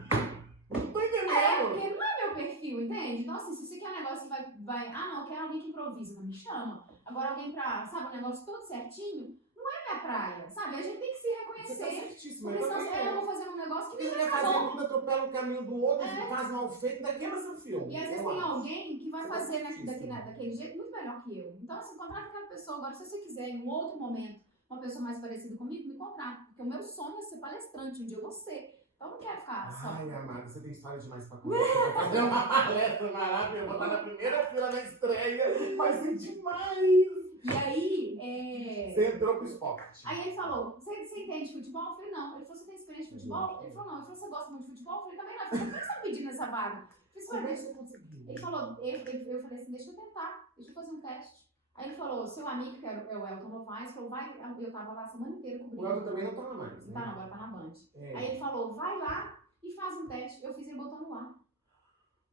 Não tô É, entendendo. porque não é meu perfil, entende? Então assim, se você quer um negócio que vai não, eu quero alguém que improvisa, não me chama. Agora alguém pra, sabe, um negócio todo certinho, não é minha praia, sabe? A gente tem que se Você tá reconhecer. certíssima. Porque Eu senão também. eu vou fazer um negócio que Porque você não quer vai fazer bom. tudo, atropela o caminho do outro, faz mal feito, ainda queima seu filme. E às vezes eu tem acho. alguém que vai Você fazer tá certíssima. daquele jeito muito melhor que eu. Então, assim, contrata aquela pessoa. Agora, se você quiser, em um outro momento, uma pessoa mais parecida comigo, me contrata. Porque o meu sonho é ser palestrante, um dia eu vou ser. Então, eu não quero ficar só. Ai, amada, você tem história demais pra contar. Você vai fazer uma palestra maravilhosa, vou estar na primeira fila na estreia. Vai ser demais. E aí, Você entrou pro esporte. Aí ele falou, você entende futebol? Eu falei, não. Ele falou, você tem experiência de futebol? Ele falou, não. Ele falou, você gosta muito de futebol? Eu falei, também não. Ele falou, por que você tá pedindo essa vaga? Eu falei, Como é que "Ué, você conseguiu? Ele falou, eu falei assim, deixa eu tentar, deixa eu fazer um teste. Aí ele falou, seu amigo, que é o Elton Novaes, falou, vai, eu tava lá a semana inteira cobrindo. O Elton também não tava mais, né? Tá, não, agora tá na Band. É. Aí ele falou, vai lá e faz um teste. Eu fiz ele botou no ar.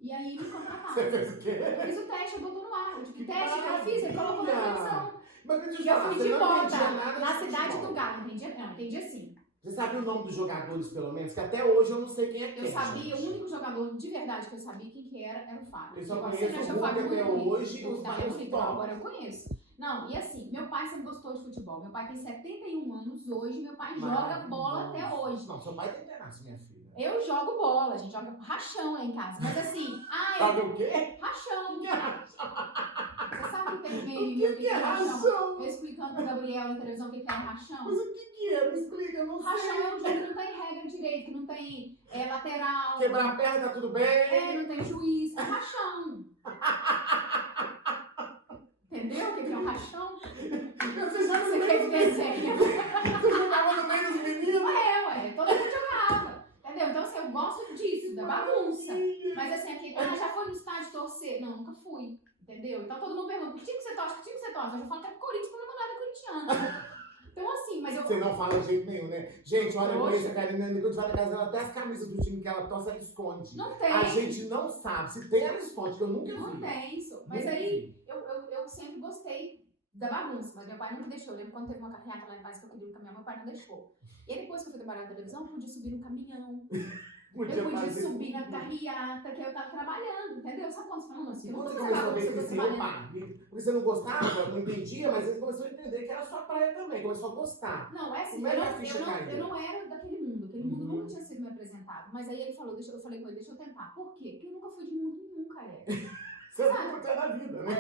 E aí me contrataram. Você fez o quê? Eu fiz o teste, ele botou no ar. Eu, tipo, Que teste que eu fiz, ele colocou na maravilha! televisão. Mas deixa eu E eu falar, fui você de não volta entendia nada na de cidade futebol. do Galo, entendia? Não, entendi assim. Você sabe o nome dos jogadores, pelo menos? Que até hoje eu não sei quem é quem. Eu sabia, gente. o único jogador de verdade que eu sabia quem era o Fábio. Eu só Igual conheço você o acha Hulk Fábio até muito bonito. hoje e os Davi pais Bonito, do agora eu conheço. Não, e assim, meu pai sempre gostou de futebol. Meu pai tem 71 anos hoje, meu pai joga bola até hoje. Não, seu pai tem pedaço, minha filha. Eu jogo bola, a gente joga rachão lá em casa. Mas assim, Joga o quê? rachão. O que é rachão? Você sabe que tem O meme que é rachão? Eu explicando pro Gabriel na televisão o que é rachão. Mas o que é? Me explica, eu não Rachão sei. é um jogo que não tem regra direito, que não tem lateral. Quebrar a perna, tá tudo bem? Não tem juiz. É rachão. Entendeu o que é um rachão? Você já Você quer desenho? Você jogava no meio dos meninos? Todo mundo jogava. Entendeu? Então, assim, eu gosto disso, da bagunça. Mas assim, aqui, já foi no estádio torcer? Não, nunca fui. Entendeu? Então todo mundo pergunta, que time que você torce? Que time que você torce? Eu já falo que é pro Corinthians, porque meu namorado é corintiano. Então, assim, mas eu. Você não fala de jeito nenhum, né? Gente, olha, eu Poxa. conheço a Karina, quando a gente vai na casa dela, até as camisas do time que ela torce, ela esconde. Não tem. A gente não sabe. Se tem, ela esconde, que eu nunca vi. Não tem isso. Mas Nunca aí, vi. eu sempre gostei da bagunça, mas meu pai nunca deixou. Eu lembro quando teve uma carreata lá em casa que eu queria ir no caminhão, meu pai não deixou. E aí, depois que eu fui trabalhar na televisão, eu podia subir no caminhão. Eu podia subir na carreata, que eu tava trabalhando, entendeu? Sabe quando você fala, não, E eu não quando tô você começou a ver trabalhando, que eu tô você, trabalhando. opa, porque você não gostava, não entendia, mas você começou a entender que era sua praia também, começou a gostar. Não, é assim, Como é que a ficha caiu? eu não era daquele mundo. Aquele mundo Uhum. nunca tinha sido me apresentado. Mas aí ele falou, eu falei com ele, deixa eu tentar. Por quê? Porque eu nunca fui de mundo nenhum, cara. Você não curtiu na vida, né?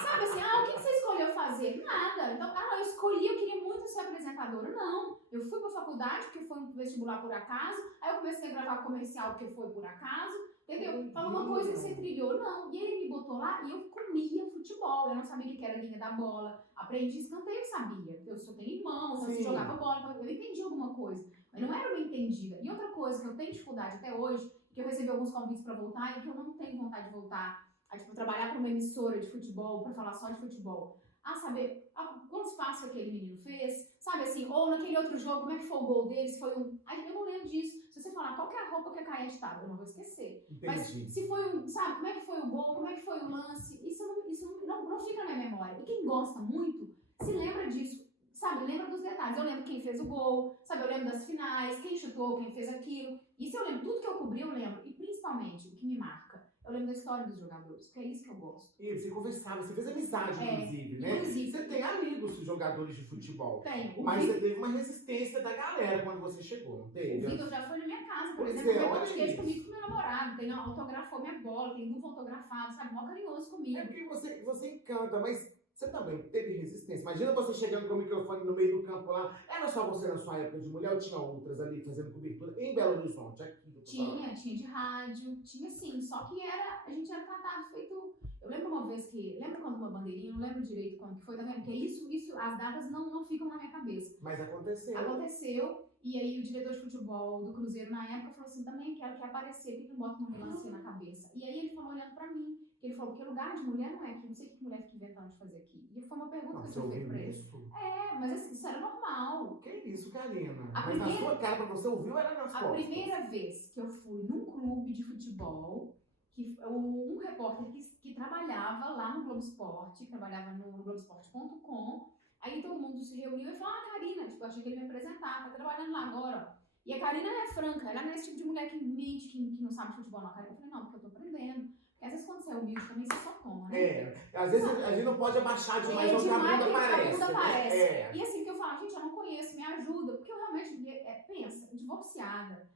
Sabe assim, o que você escolheu fazer? Nada. Então, eu escolhi, eu queria muito ser apresentadora. Não. Eu fui pra faculdade, porque foi um vestibular por acaso. Aí eu comecei a gravar comercial, porque foi por acaso. Entendeu? Falou uma coisa que você trilhou, não. E ele me botou lá e eu comia futebol. Eu não sabia o que era linha da bola. Aprendi escanteio, eu sabia. Eu só tenho irmãos, eu Sim. jogava bola, então eu entendi alguma coisa. Mas não era uma entendida. E outra coisa que eu tenho dificuldade até hoje, que eu recebi alguns convites pra voltar e que eu não tenho vontade de voltar. Tipo, trabalhar para uma emissora de futebol, para falar só de futebol. Saber quantos passos aquele menino fez, sabe assim, ou naquele outro jogo, como é que foi o gol dele, se foi um... Aí eu não lembro disso. Se você falar qual que é a roupa que a Caete estava, eu não vou esquecer. Entendi. Mas se foi um, sabe, como é que foi o gol, como é que foi o lance, isso não fica na minha memória. E quem gosta muito, se lembra disso, sabe, lembra dos detalhes. Eu lembro quem fez o gol, sabe, eu lembro das finais, quem chutou, quem fez aquilo. Isso eu lembro, tudo que eu cobri eu lembro. E principalmente, o que me marca, eu lembro da história dos jogadores, porque é isso que eu gosto. E você conversava, você fez amizade, inclusive, né? Inclusive. Você tem amigos jogadores de futebol. Tenho. Mas você teve uma resistência da galera quando você chegou, não teve? O Vitor já foi na minha casa, por Pois exemplo, é, veio olha podcast isso. comigo com meu namorado, tem, autografou minha bola, tem duplo autografado, sabe, mó carinhoso comigo. É porque você encanta, mas você também teve resistência. Imagina você chegando com o microfone no meio do campo lá. Era só você na sua época de mulher ou tinha outras ali fazendo cobertura em Belo Horizonte? Aqui, Tinha de rádio, tinha sim, só que a gente era tratado feito. Eu lembro uma vez que, lembra quando uma bandeirinha, não lembro direito quando que foi, tá vendo? Porque isso, as datas não ficam na minha cabeça. Mas aconteceu. Aconteceu, e aí o diretor de futebol do Cruzeiro na época falou assim, também quero que aparecer, que não bota uma melancia na cabeça. E aí ele falou olhando pra mim, ele falou, porque lugar de mulher não é aqui, não sei o que mulher fica inventando de fazer aqui. E foi uma pergunta que eu tinha feito pra ele. Isso? Mas assim, isso era normal. Que isso, Karina? A Mas na primeira- sua cara, pra você ouviu, era nas A costas. primeira vez que eu fui num clube de futebol, que um repórter que trabalhava lá no Globo Esporte, trabalhava no Globoesporte.com, aí todo mundo se reuniu e falou, Karina, tipo, eu achei que ele ia me apresentar, tá trabalhando lá agora, ó. E a Karina é franca, ela não é esse tipo de mulher que mente, que não sabe futebol, não. A Karina, eu falei, não, porque eu tô aprendendo. Porque às vezes quando você é humilde também, você só toma, né? Às vezes a gente não pode abaixar demais, onde a demais, bunda porque aparece. a bunda né? aparece. E assim que eu falo, gente, eu não conheço, me ajuda, porque eu realmente, pensa, divorciada,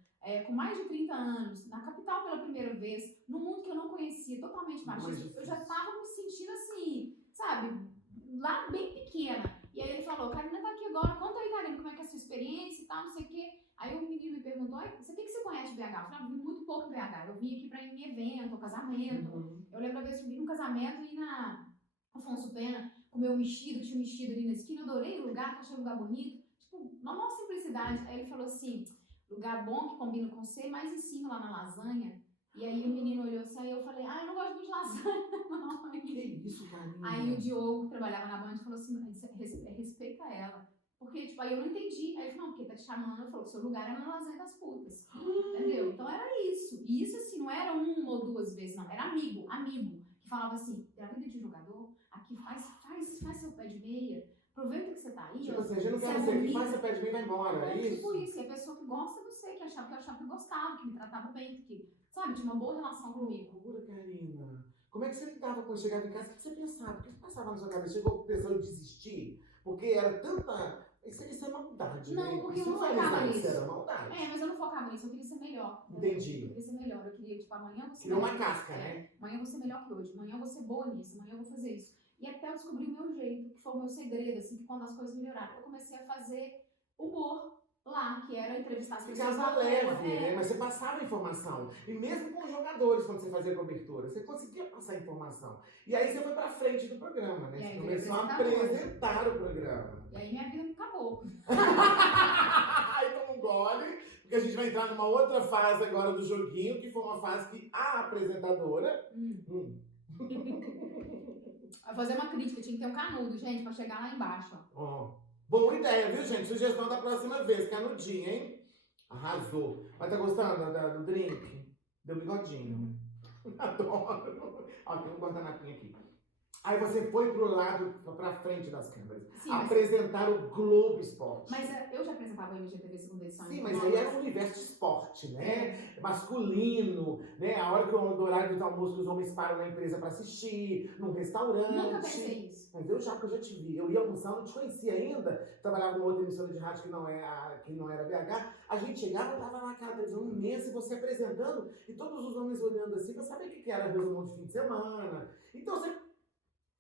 com mais de 30 anos, na capital pela primeira vez, num mundo que eu não conhecia, totalmente machista, eu já tava me sentindo assim, sabe, lá bem pequena. E aí ele falou, Karina tá aqui agora, conta aí, Karina, como é que é a sua experiência e tal, não sei o quê. Aí o menino me perguntou, o que você conhece de BH? Eu falei, eu vi muito pouco em BH, eu vim aqui pra ir em evento, casamento. Uhum. Eu lembro a vez que eu vim num casamento e na Afonso Pena, comeu um mexido, tinha um mexido ali na esquina, eu adorei o lugar, achei um lugar bonito. Tipo, na maior simplicidade. Aí ele falou assim, lugar bom que combina com você, mais em cima lá na lasanha. E aí o menino olhou assim, aí eu falei, eu não gosto muito de lasanha, não. Que isso, Karina? Aí o Diogo, que trabalhava na Band, falou assim, respeita ela. Porque, tipo, aí eu não entendi. Aí ele falou, não, porque tá te chamando. Ele falou, seu lugar era na lasanha das putas. Entendeu? Então era isso. E isso, assim, não era uma ou duas vezes, não. Era amigo. Que falava assim, a vida de jogador, aqui faz seu pé de meia. isso aqui, bonita. faz, você pede bem e vai embora, é isso? Tipo isso, e a pessoa que gosta de você, que eu achava que gostava, que me tratava bem, que, sabe, tinha uma boa relação comigo. Loucura, Karina. Como é que você lidava quando chegava em casa? O que você pensava? O que passava na sua cabeça? Chegou pensando em desistir? Porque era tanta... Isso é maldade, né? Não, porque Isso eu não é focava amizade, isso nisso. era maldade. Mas eu não focava nisso, eu queria ser melhor. Entendi. Eu queria ser melhor, eu queria, tipo, amanhã eu vou ser Criou melhor. uma casca, né? Amanhã eu vou ser melhor que hoje, amanhã eu vou ser boa nisso, amanhã eu vou fazer isso. E até eu descobri o meu jeito, que foi o meu segredo, assim, que quando as coisas melhoraram, eu comecei a fazer humor lá, que era entrevistar as pessoas. Ficava leve, né? Mas você passava informação. E mesmo com os jogadores, quando você fazia cobertura, você conseguia passar informação. E aí você foi pra frente do programa, né? E aí Você virei começou a apresentadora. apresentar o programa. E aí minha vida acabou. Aí toma um gole, porque a gente vai entrar numa outra fase agora do joguinho, que foi uma fase que a apresentadora... Vai fazer uma crítica, tinha que ter um canudo, gente, pra chegar lá embaixo, ó. Ó. Boa ideia, viu, gente? Sugestão da próxima vez, canudinho, hein? Arrasou. Mas tá gostando do drink? Deu bigodinho. Adoro. Ó, tem um guardanapinho aqui. Aí você foi pro lado, pra frente das câmeras. Sim, apresentar o Globo Esporte. Mas eu já apresentava o IGTV segunda edição. Sim, mas aí era um universo de esporte, né? Masculino, né? A hora que o horário do almoço os homens param na empresa pra assistir, num restaurante. Nunca pensei isso. Mas eu já te vi. Eu ia almoçar, não te conhecia ainda. Trabalhava numa outra emissora de rádio que não era BH. A gente chegava, tava lá aquela televisão imensa e você apresentando e todos os homens olhando assim pra saber o que era resumão de fim de semana. Então você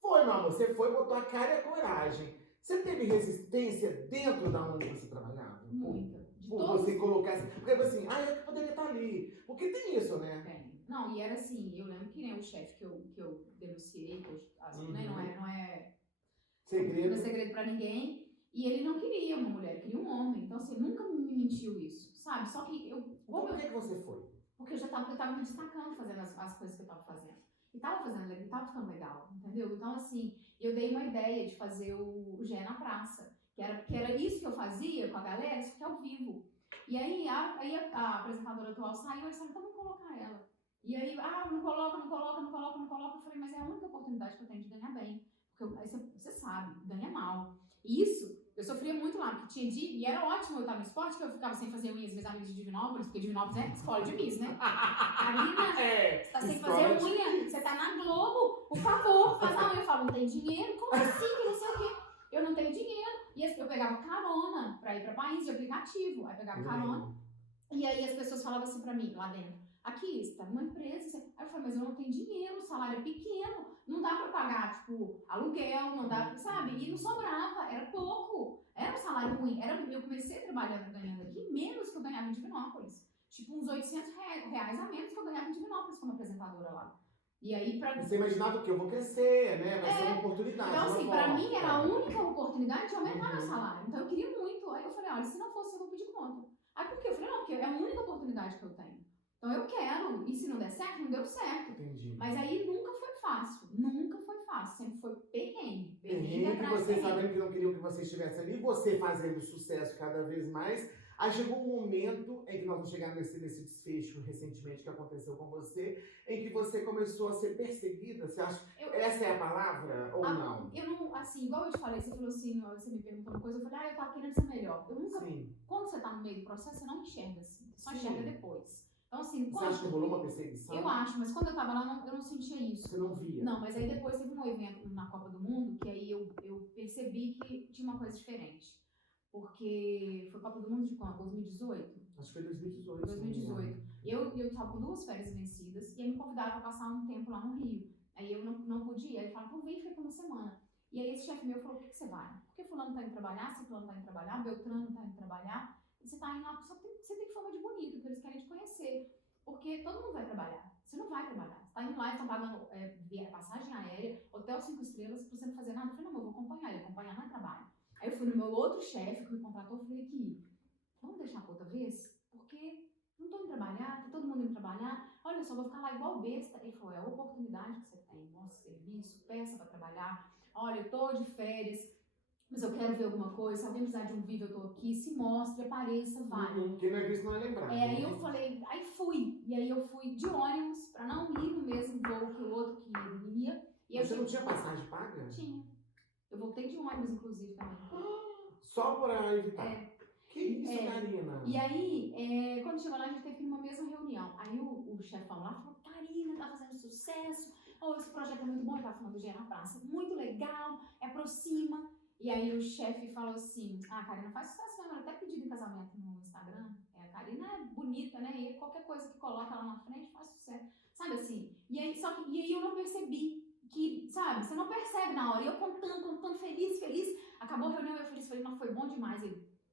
foi, meu amor. Você foi, botou a cara e a coragem. Você teve resistência dentro da onde você trabalhava? Muita. Por você colocar assim. Porque assim, eu poderia estar ali. Porque tem isso, né? Tem. Não, e era assim, eu lembro que, né, o chefe que eu denunciei, né, não é segredo. Não é segredo pra ninguém, e ele não queria uma mulher, ele queria um homem. Então, assim, nunca me mentiu isso, sabe? Só que Por que você foi? Porque eu tava me destacando fazendo as coisas que eu tava fazendo. E tava ficando legal, entendeu? Então, assim, eu dei uma ideia de fazer o GE na praça, que era isso que eu fazia com a galera, isso que é ao vivo. E aí a apresentadora atual saiu e eu disse, então vamos colocar ela. E aí, não coloca. Eu falei, mas é a única oportunidade que eu tenho de ganhar bem. Porque aí você sabe, ganha mal. E isso, eu sofria muito lá, porque tinha dia, e era ótimo eu estar no esporte, que eu ficava sem fazer unhas, meus amigos de Divinópolis, porque Divinópolis é escola de Miss, né? Karina, você tá sem fazer unha, você tá na Globo, por favor, faz a unha. Eu falo, não tem dinheiro? Como assim? Que não sei o quê. Eu não tenho dinheiro. E eu pegava carona pra ir pra país de aplicativo. Aí pegava carona. E aí as pessoas falavam assim pra mim, lá dentro, aqui, você tá numa empresa. Aí eu falei, mas eu não tenho dinheiro, o salário é pequeno, não dá pra pagar, tipo, aluguel, não dá, sabe? E não sobrava, era pouco. Era um salário ruim. Eu comecei trabalhando, ganhando aqui, menos que eu ganhava em Divinópolis. Tipo, uns 800 reais a menos que eu ganhava em Divinópolis como apresentadora lá. E aí, Você imaginava que eu vou crescer, né? Vai ser uma oportunidade. Então, assim, pra mim era a única oportunidade de aumentar meu salário. Então, eu queria muito. Aí eu falei, olha, se não fosse, eu vou pedir conta. Aí por quê? Eu falei, não, porque é a única oportunidade que eu tenho. Então, eu quero. E se não der certo, não deu certo. Entendi. Mas aí nunca foi fácil. Nunca foi fácil. Sempre foi perrengue. Perrengue, você sabendo que não queriam que você estivesse ali, você fazendo sucesso cada vez mais. Aí chegou um momento em que nós vamos chegar nesse desfecho recentemente que aconteceu com você, em que você começou a ser perseguida. Você acha essa é a palavra ou não? Eu não, assim, igual eu te falei, você falou assim, você me perguntou uma coisa, eu falei, eu tava querendo ser melhor. Eu nunca, quando você tá no meio do processo, você não enxerga assim, você só enxerga depois. Então, assim, você acha que rolou uma perseguição? Eu acho, mas quando eu tava lá, eu não sentia isso. Você não via? Não, mas aí depois teve um evento na Copa do Mundo, que aí eu percebi que tinha uma coisa diferente. Porque foi Copa do Mundo de quando? 2018? Acho que foi 2018. 2018. Eu tava com 2 férias vencidas e aí me convidaram para passar um tempo lá no Rio. Aí eu não podia. Aí ele falou, então vem, fica uma semana. E aí esse chefe meu falou, por que você vai? Porque fulano tá indo trabalhar, ciclano tá indo trabalhar, Beltrano tá indo trabalhar. E você tá indo lá, você tem fama de bonito, porque eles querem te conhecer. Porque todo mundo vai trabalhar. Você não vai trabalhar. Você tá indo lá, eles estão pagando passagem aérea, hotel 5 estrelas, pra você não fazer nada. Eu falei, não, eu vou acompanhar. Ele acompanhar não é trabalho. Aí eu fui no meu outro chefe que me contratou, eu falei aqui, vamos deixar pra outra vez? Porque não tô indo trabalhar, tá todo mundo indo trabalhar, olha só, vou ficar lá igual besta. Ele falou, é a oportunidade que você tem, mostra serviço, peça pra trabalhar, olha, eu tô de férias, mas eu quero ver alguma coisa, se alguém precisar de um vídeo, eu tô aqui, se mostre, apareça, vai. Quem não é visto não é lembrado. Aí eu falei, aí fui, e aí eu fui de ônibus, pra não ir no mesmo voo que o outro que ia. E você não tinha passagem paga? Tinha. Eu voltei de ônibus, inclusive, também. Só para evitar. Que isso, Karina? E aí, quando chegou lá, a gente teve que ir numa mesma reunião. Aí o chefão lá falou, Karina, tá fazendo sucesso, esse projeto é muito bom, ele tá falando do Dia na Praça, muito legal, aproxima. E aí o chefe falou assim, Karina faz sucesso mesmo, ela até pedido em casamento no Instagram, a Karina é bonita, né, e qualquer coisa que coloca ela na frente faz sucesso, sabe assim? E aí eu não percebi que, sabe, você não percebe na hora, e eu contando, feliz, acabou a reunião, eu falei, não, foi bom demais,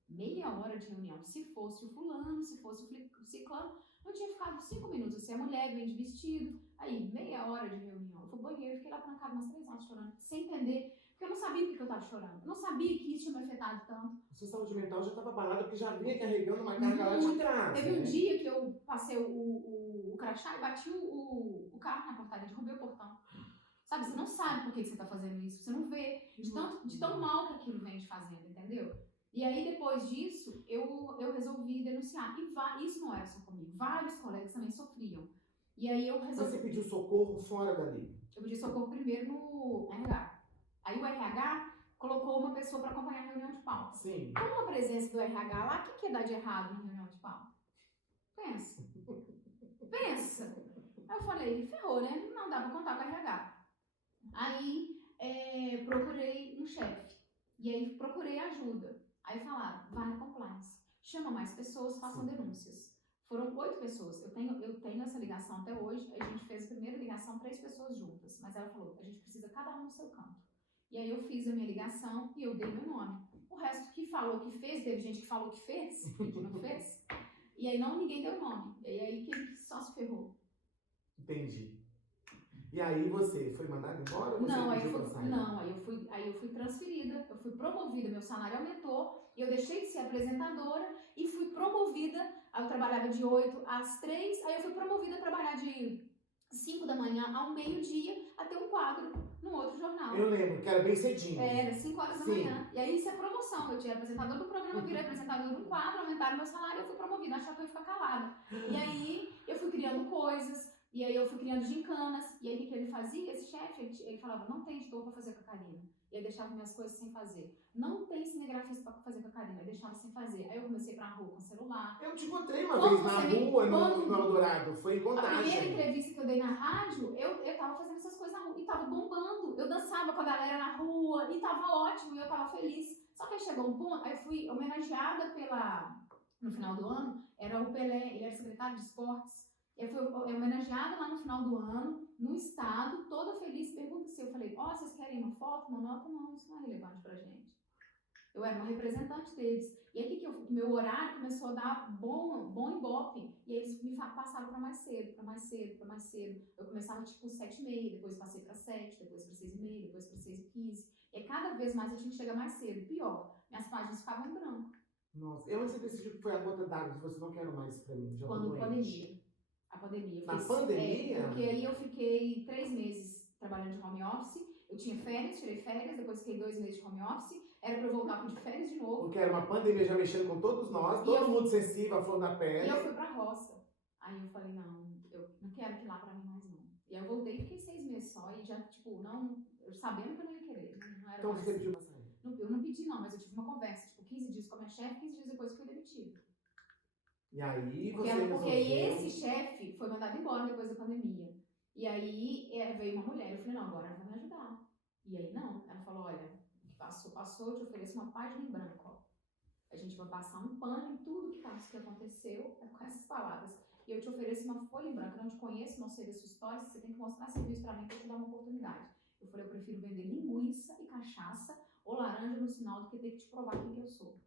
meia hora de reunião. Se fosse o fulano, se fosse o ciclano, não tinha ficado 5 minutos. Se a mulher vem de vestido, aí meia hora de reunião. Eu fui ao banheiro, fiquei lá trancada umas 3 horas chorando, sem entender, porque eu não sabia por que eu tava chorando. Eu não sabia que isso tinha me afetado tanto. A sua saúde mental já estava abalada, porque já vinha carregando uma carga lá de trás. Teve um dia que eu passei o crachá e bati o carro na portaria, derrubei o portão. Sabe, você não sabe por que você tá fazendo isso, você não vê de tão mal que aquilo vem te fazendo, entendeu? E aí, depois disso, eu resolvi denunciar. E isso não era só comigo. Vários colegas também sofriam. E aí eu resolvi... Você pediu socorro fora dali? Eu pedi socorro primeiro no RH. Aí o RH colocou uma pessoa para acompanhar a reunião de pauta. Sim. Com a presença do RH lá, o que ia dar de errado na reunião de pauta? Pensa. Aí eu falei, ferrou, né? Não dá pra contar com o RH. Aí procurei um chefe. E aí procurei ajuda. Aí falaram, vai na compliance, chama mais pessoas, façam denúncias. Foram 8 pessoas, eu tenho essa ligação até hoje, a gente fez a primeira ligação 3 pessoas juntas, mas ela falou, a gente precisa cada um no seu canto. E aí eu fiz a minha ligação e eu dei meu nome. O resto que falou que fez, teve gente que falou que fez e que não fez, e aí ninguém deu nome, e aí quem só se ferrou. Entendi. E aí você foi mandada embora ou você aí eu fui transferida, eu fui promovida, meu salário aumentou, eu deixei de ser apresentadora e fui promovida, eu trabalhava de 8 às 3, aí eu fui promovida a trabalhar de 5 da manhã ao meio-dia a ter um quadro no outro jornal. Eu lembro, que era bem cedinho. Era 5 horas da manhã. E aí isso é promoção, eu tinha apresentador do programa, virei apresentador do quadro, aumentaram meu salário, eu fui promovida, achava que eu ia ficar calada. E aí eu fui criando coisas. E aí eu fui criando gincanas, e aí o que ele fazia? Esse chefe, ele falava, não tem editor para fazer com a Karina. E aí deixava minhas coisas sem fazer. Não tem cinegrafista para fazer com a Karina, eu deixava sem fazer. Aí eu comecei pra rua com celular. Eu te encontrei uma vez na rua, no Eldorado, foi em Contagem. A primeira entrevista que eu dei na rádio, eu tava fazendo essas coisas na rua, e tava bombando. Eu dançava com a galera na rua, e tava ótimo, e eu tava feliz. Só que aí chegou um ponto, aí eu fui homenageada no final do ano, era o Pelé, ele era secretário de esportes. Eu fui homenageada lá no final do ano, no estado, toda feliz, pergunta se eu falei, vocês querem uma foto, uma nota? Não, isso não é relevante pra gente. Eu era uma representante deles. E aí meu horário começou a dar bom ibope, e eles me passaram pra mais cedo. Eu começava tipo 7h30, depois passei pra 7, depois pra 6h30, depois pra 6h15. E cada vez mais a gente chega mais cedo. Pior, minhas páginas ficavam em branco. Nossa, e onde você decidiu que foi a gota d'água, que você não quer mais isso pra mim? Quando pandemia. A pandemia. Na pandemia? Porque aí eu fiquei 3 meses trabalhando de home office, eu tinha férias, tirei férias, depois fiquei 2 meses de home office, era pra eu voltar de férias de novo. Porque era uma pandemia já mexendo com todos nós, todo mundo sensível, a flor da pele. E eu fui pra roça. Aí eu falei, não, eu não quero aquilo lá pra mim mais não. E aí eu voltei e fiquei 6 meses só, e já, tipo, sabendo que eu não ia querer. Não era então mais. você pediu pra sair? Eu não pedi não, mas eu tive uma conversa, tipo, 15 dias com a minha chefe, 15 dias depois fui demitida. E aí porque esse chefe foi mandado embora depois da pandemia. E aí veio uma mulher, eu falei, não, agora ela vai me ajudar. E aí não, ela falou, olha, passou, eu te ofereço uma página em branco, ó. A gente vai passar um pano em tudo que aconteceu, com essas palavras. E eu te ofereço uma folha em branco, eu não te conheço, não sei da sua história, você tem que mostrar serviço pra mim pra eu te dar uma oportunidade. Eu falei, eu prefiro vender linguiça e cachaça ou laranja no sinal do que ter que te provar quem que eu sou.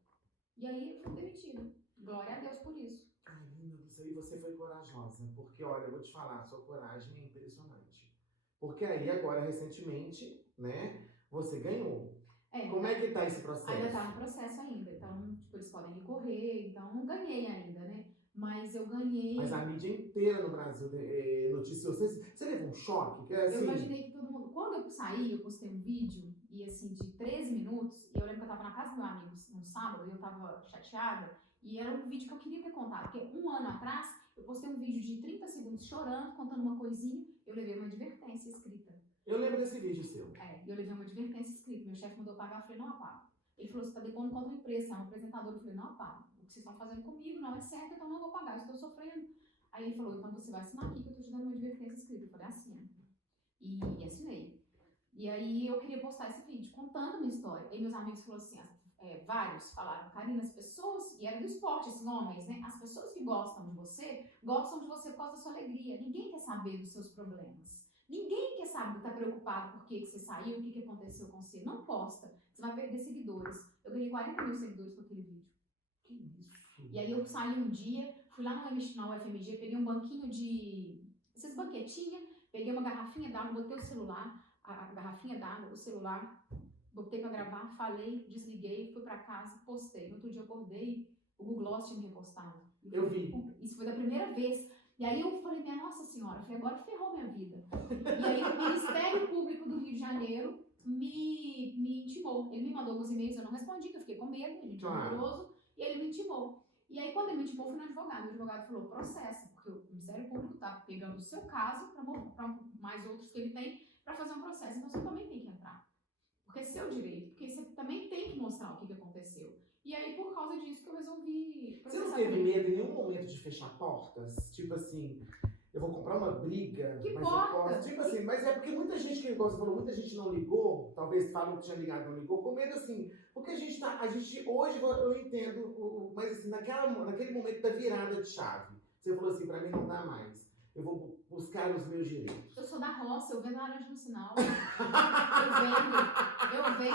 E aí eu fui demitida. Glória a Deus por isso. Karina do céu, e você foi corajosa, porque olha, eu vou te falar, sua coragem é impressionante. Porque aí agora, recentemente, né, você ganhou. Como é que tá esse processo? Ainda tá no processo ainda, então, tipo, eles podem recorrer, então não ganhei ainda, né? Mas eu ganhei... Mas a mídia inteira no Brasil noticiou. Você levou um choque? Que, assim... Eu imaginei que todo mundo... Quando eu saí, eu postei um vídeo, e assim, de 13 minutos, e eu lembro que eu tava na casa do meu amigo num sábado, e eu tava chateada, e era um vídeo que eu queria ter contado, porque 1 ano atrás, eu postei um vídeo de 30 segundos chorando, contando uma coisinha, eu levei uma advertência escrita. Eu lembro desse vídeo seu. Eu levei uma advertência escrita, meu chefe mandou pagar, eu falei, não apago. Ele falou, você está depondo contra a empresa, é um apresentador. Eu falei, não, pá, o que vocês estão fazendo comigo não é certo, então eu não vou pagar, eu estou sofrendo. Aí ele falou, então você vai assinar aqui que eu estou te dando uma advertência escrita. Eu falei, assina. E assinei. E aí eu queria postar esse vídeo contando a minha história. Aí meus amigos falaram assim, vários falaram, Karina, as pessoas, e era do esporte, esses homens, né? As pessoas que gostam de você por causa da sua alegria. Ninguém quer saber dos seus problemas. Ninguém quer saber, tá preocupado por que você saiu, o que aconteceu com você. Não posta, você vai perder seguidores. Eu ganhei 40 mil seguidores com aquele vídeo. Que isso? E aí eu saí um dia, fui lá na UFMG, peguei um banquinho esses banquetinhas, peguei uma garrafinha d'água, botei o celular, a garrafinha d'água, o celular, botei pra gravar, falei, desliguei, fui pra casa, postei. No outro dia eu acordei, o Google Gloss tinha me repostado. Eu vi. Isso foi da primeira vez. E aí eu falei, minha Nossa Senhora, falei, agora ferrou minha vida. E aí o Ministério Público do Rio de Janeiro me intimou. Ele me mandou alguns e-mails, eu não respondi, que eu fiquei com medo, ele é rigoroso, e ele me intimou. E aí quando ele me intimou, eu fui no advogado. O advogado falou, processa, porque o Ministério Público tá pegando o seu caso, para mais outros que ele tem, para fazer um processo. Então você também tem que entrar. Porque é seu direito, porque você também tem que mostrar o que aconteceu. E aí, por causa disso, que eu resolvi... Você não teve medo em nenhum momento de fechar portas? Tipo assim, eu vou comprar uma briga, que mas porta? eu posso... Tipo assim, mas é porque muita gente, que você falou, muita gente não ligou, talvez falam que tinha ligado e não ligou, com medo assim, porque a gente hoje eu entendo, mas assim, naquele momento da virada de chave, você falou assim, pra mim não dá mais. Eu vou buscar os meus direitos. Eu sou da roça, eu vendo laranja no sinal. eu não tenho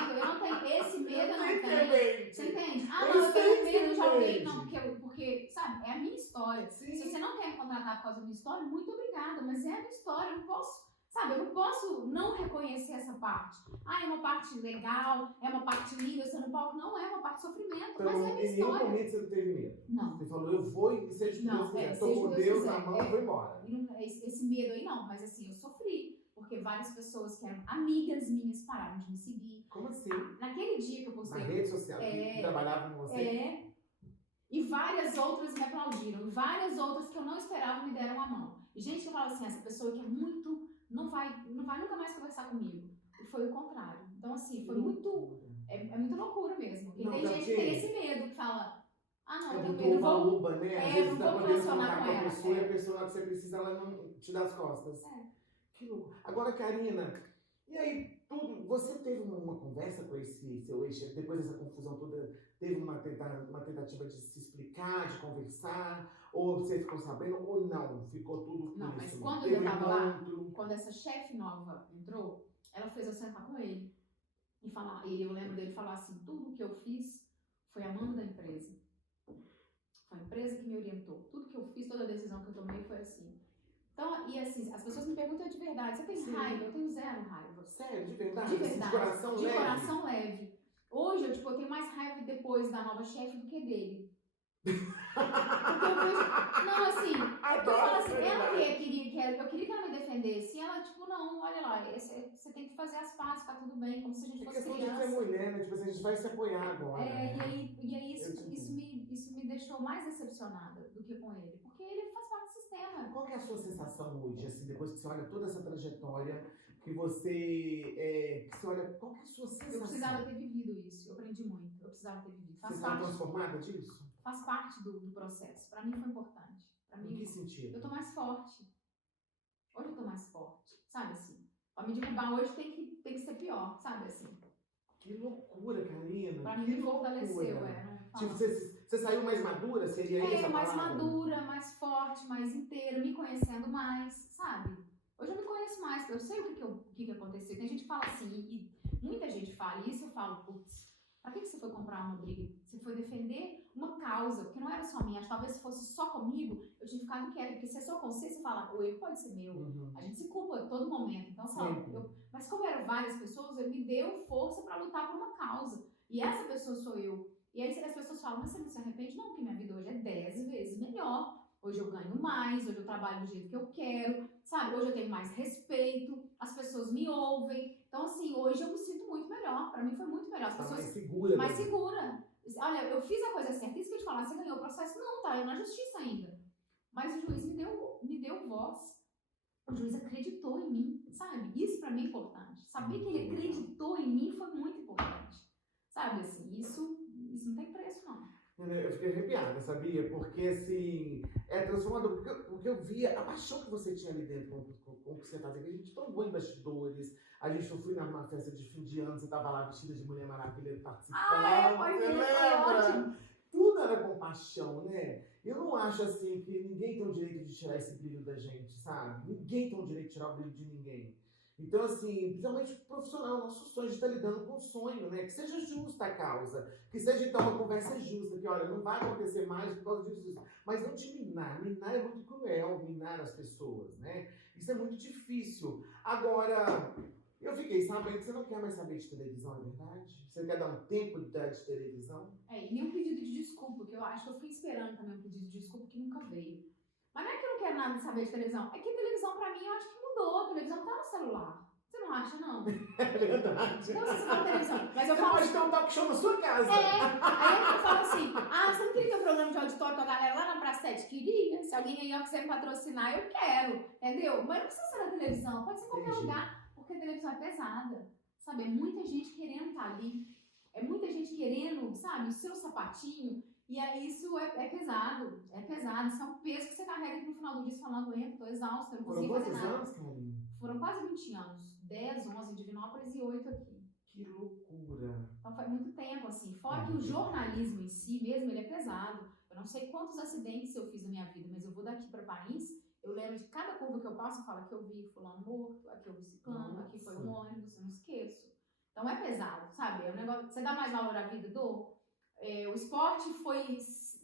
esse medo, eu não tenho. Você entende? Ah, não, eu tenho medo, eu já alguém, não, porque, sabe, é a minha história. Sim. Se você não quer me contratar por causa da minha história, muito obrigada, mas é a minha história, eu não posso, sabe, eu não posso não reconhecer essa parte. Ah, é uma parte legal, é uma parte linda, você não pode, não é uma parte de sofrimento, Então, mas é a minha em nenhum história. momento você não teve medo? Não. Você falou, eu vou e seja o que Deus quiser. Estou com Deus Deus quiser, na mão e vou embora. Esse medo aí não, mas assim, eu sofri, porque várias pessoas que eram amigas minhas pararam de me seguir. Como assim? Naquele dia que eu postei... Na rede social, que trabalhava com você? E várias outras me aplaudiram, e várias outras que eu não esperava me deram a mão. E gente que fala assim, essa pessoa que é muito... não vai nunca mais conversar comigo. E foi o contrário. Então assim, foi muito... É muita loucura mesmo. E tem gente que tem esse medo, que fala... Ah, não, eu tenho medo, eu vou... né? Às vezes eu dá vou pra relacionar com a ela. pessoa e a pessoa que você precisa, ela não te dá as costas. Que louco. Agora, Karina, e aí, você teve uma conversa com esse seu ex, depois dessa confusão toda, teve uma tentativa de se explicar, de conversar, ou você ficou sabendo, ou não? Ficou tudo Não, por mas isso? quando eu tava lá, quando essa chefe nova entrou, ela fez eu sentar com ele e falar, e eu lembro dele falar assim, tudo que eu fiz foi a mando da empresa. Foi a empresa que me orientou. Tudo que eu fiz, toda a decisão que eu tomei foi assim. Então, e assim, as pessoas me perguntam de verdade, você tem raiva? Eu tenho zero raiva. Sério, de verdade? De verdade. De coração leve? De coração leve. Hoje, eu tenho mais raiva depois da nova chefe do que dele. Porque eu vejo... Não, assim, eu falo assim, eu queria que ela me defendesse. E ela, tipo, não, olha lá, você tem que fazer as pazes, tá tudo bem, como se a gente fosse criança. Porque você é mulher, né? Tipo assim, a gente vai se apoiar agora. E aí isso me deixou mais decepcionada do que com ele. Porque ele faz parte do sistema. Qual que é a sua sensação hoje, assim, depois que você olha toda essa trajetória, que você olha, qual que é a sua sensação? Eu precisava ter vivido isso, eu aprendi muito, eu precisava ter vivido. Você está transformada disso? Faz parte do processo, pra mim foi importante. Em que sentido? Eu tô mais forte. Hoje eu tô mais forte, sabe assim? Pra me derrubar hoje tem que ser pior, sabe assim? Que loucura, Karina. Pra mim me fortaleceu, Tipo, você saiu mais madura? Seria essa mais palavra? madura, mais forte, mais inteira, me conhecendo mais, sabe? Hoje eu me conheço mais, eu sei o que aconteceu. Tem gente que fala assim, e muita gente fala isso, eu falo, putz, pra que você foi comprar uma briga? Você foi defender uma causa, porque não era só minha, acho que talvez se fosse só comigo, eu tinha ficado quieta, porque se é só com você fala, o erro pode ser meu. A gente se culpa a todo momento, então mas como eram várias pessoas, me deu força pra lutar por uma causa, e essa pessoa sou eu. E aí as pessoas falam, mas você não se arrepende? Não, porque minha vida hoje é 10 vezes melhor. Hoje eu ganho mais, hoje eu trabalho do jeito que eu quero, sabe? Hoje eu tenho mais respeito, as pessoas me ouvem. Então, assim, hoje eu me sinto muito melhor. Pra mim foi muito melhor. As pessoas mais segura. Mais segura. Olha, eu fiz a coisa certa. Isso que eu te falar, você ganhou o processo? Não, tá, eu na justiça ainda. Mas o juiz me deu voz. O juiz acreditou em mim, sabe? Isso pra mim é importante. Saber que ele acreditou em mim foi muito importante. Sabe, assim, isso não tem preço, não. Eu fiquei arrepiada, sabia? Porque, assim, é transformador. Porque eu via a paixão que você tinha ali dentro com o que você fazia. A gente tombou em bastidores. A gente foi numa festa de fim de ano, você tava lá vestida de Mulher Maravilha participando. Foi você mesmo, foi lembra? ótimo. Tudo era com paixão, né? Eu não acho, assim, que ninguém tem o direito de tirar esse brilho da gente, sabe? Ninguém tem o direito de tirar o brilho de ninguém. Então, assim, principalmente profissional, nosso sonho de estar lidando com o sonho, né? Que seja justa a causa, que seja então uma conversa justa, que olha, não vai acontecer mais por causa disso, mas não te minar. Minar é muito cruel, minar as pessoas, né? Isso é muito difícil. Agora, eu fiquei sabendo que você não quer mais saber de televisão, é verdade? Você quer dar um tempo de televisão? E nem um pedido de desculpa, que eu acho que eu fiquei esperando também um pedido de desculpa que nunca veio. Mas não é que eu não quero nada de saber de televisão, é que televisão pra mim eu acho que mudou, a televisão tá no celular. Você não acha, não? É verdade. Não sei se você fala televisão, mas eu Você falo pode ter um talk show na sua casa. aí eu falo assim, você não queria ter um programa de auditório com a galera lá na Praça 7? Queria. Se alguém aí quiser me patrocinar, eu quero. Entendeu? Mas não precisa ser na televisão, pode ser em qualquer lugar, porque a televisão é pesada. Sabe? É muita gente querendo estar ali. É muita gente querendo, sabe, o seu sapatinho. E aí isso é pesado. É pesado. Isso é um peso que você carrega aqui no final do dia falando, eu tô exausta, eu não consigo fazer nada. Anos, Karine? Foram quase 20 anos. 10, 11 em Divinópolis e 8 aqui. Que loucura. Então faz muito tempo, assim. Fora que o jornalismo em si mesmo, ele é pesado. Eu não sei quantos acidentes eu fiz na minha vida, mas eu vou daqui para Paris, eu lembro de cada curva que eu passo, eu falo que eu vi fulano morto, aqui eu vi ciclano, aqui foi um ônibus, eu não esqueço. Então é pesado, sabe? É um negócio, você dá mais valor à vida, o esporte foi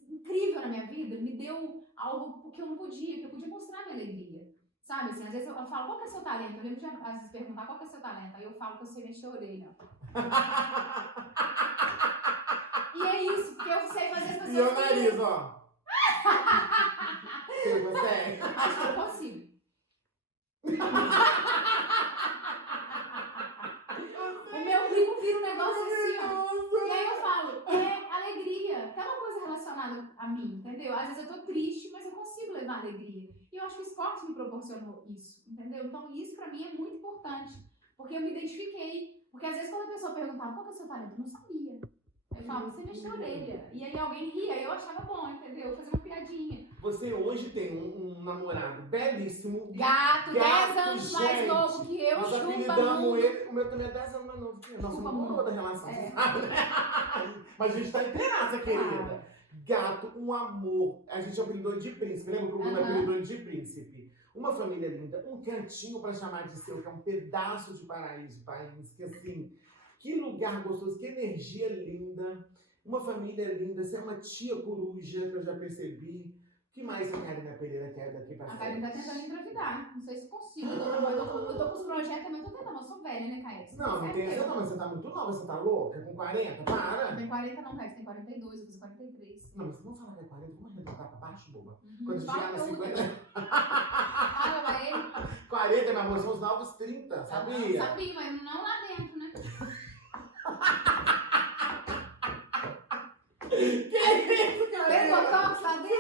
incrível na minha vida, me deu algo que eu não podia, que eu podia mostrar minha alegria. Sabe, assim, às vezes eu falo, qual que é o seu talento? Eu lembro de às vezes perguntar qual que é o seu talento, aí eu falo que eu sei mexer a orelha. E é isso, porque eu sei fazer as pessoas... E o nariz, ó. Você consegue? Acho que eu consigo. O meu primo vira um negócio assim, ó. E aí eu falo, alegria. Tem uma coisa relacionada a mim, entendeu? Às vezes eu tô triste, mas eu consigo levar alegria. E eu acho que o esporte me proporcionou isso, entendeu? Então isso pra mim é muito importante. Porque eu me identifiquei. Porque às vezes quando a pessoa perguntava qual que é o seu talento, eu não sabia. Eu falava, você mexeu a orelha. E aí alguém ria, e eu achava bom, entendeu? Eu fazia uma piadinha. Você hoje tem um namorado belíssimo. Gato, 10 anos mais novo que eu, nós chupa apelidamos ele. O meu também é 10 anos mais novo que eu. Nós somos uma outra relação, você sabe, né? Mas a gente tá inteiraça, querida. Gato, um amor. A gente apelidou de príncipe. Lembra que o Bruno apelidou de príncipe? Uma família linda, um cantinho pra chamar de seu, que é um pedaço de paraíso, país, que assim... Que lugar gostoso, que energia linda, uma família linda, você é uma tia coruja, que eu já percebi. O que mais a Karina Pereira quer daqui pra frente? A Karina tá tentando engravidar, não sei se consigo. Eu tô com os projetos também, tô tentando, eu sou velha, né, Caio? Não tem essa não, mas você tá muito nova, você tá louca? Com 40? Para! Não tem 40 não, Caio, tem 42, eu fiz 43. Não, mas você não fala que é 40, vamos arredondar pra baixo, boba. Uhum. Quando chegar nos 50... Fala pra ele. 40, meu amor, são os novos 30, sabia? Não, sabia, mas não lá dentro, né? Que isso, cara? Tem botox lá dentro?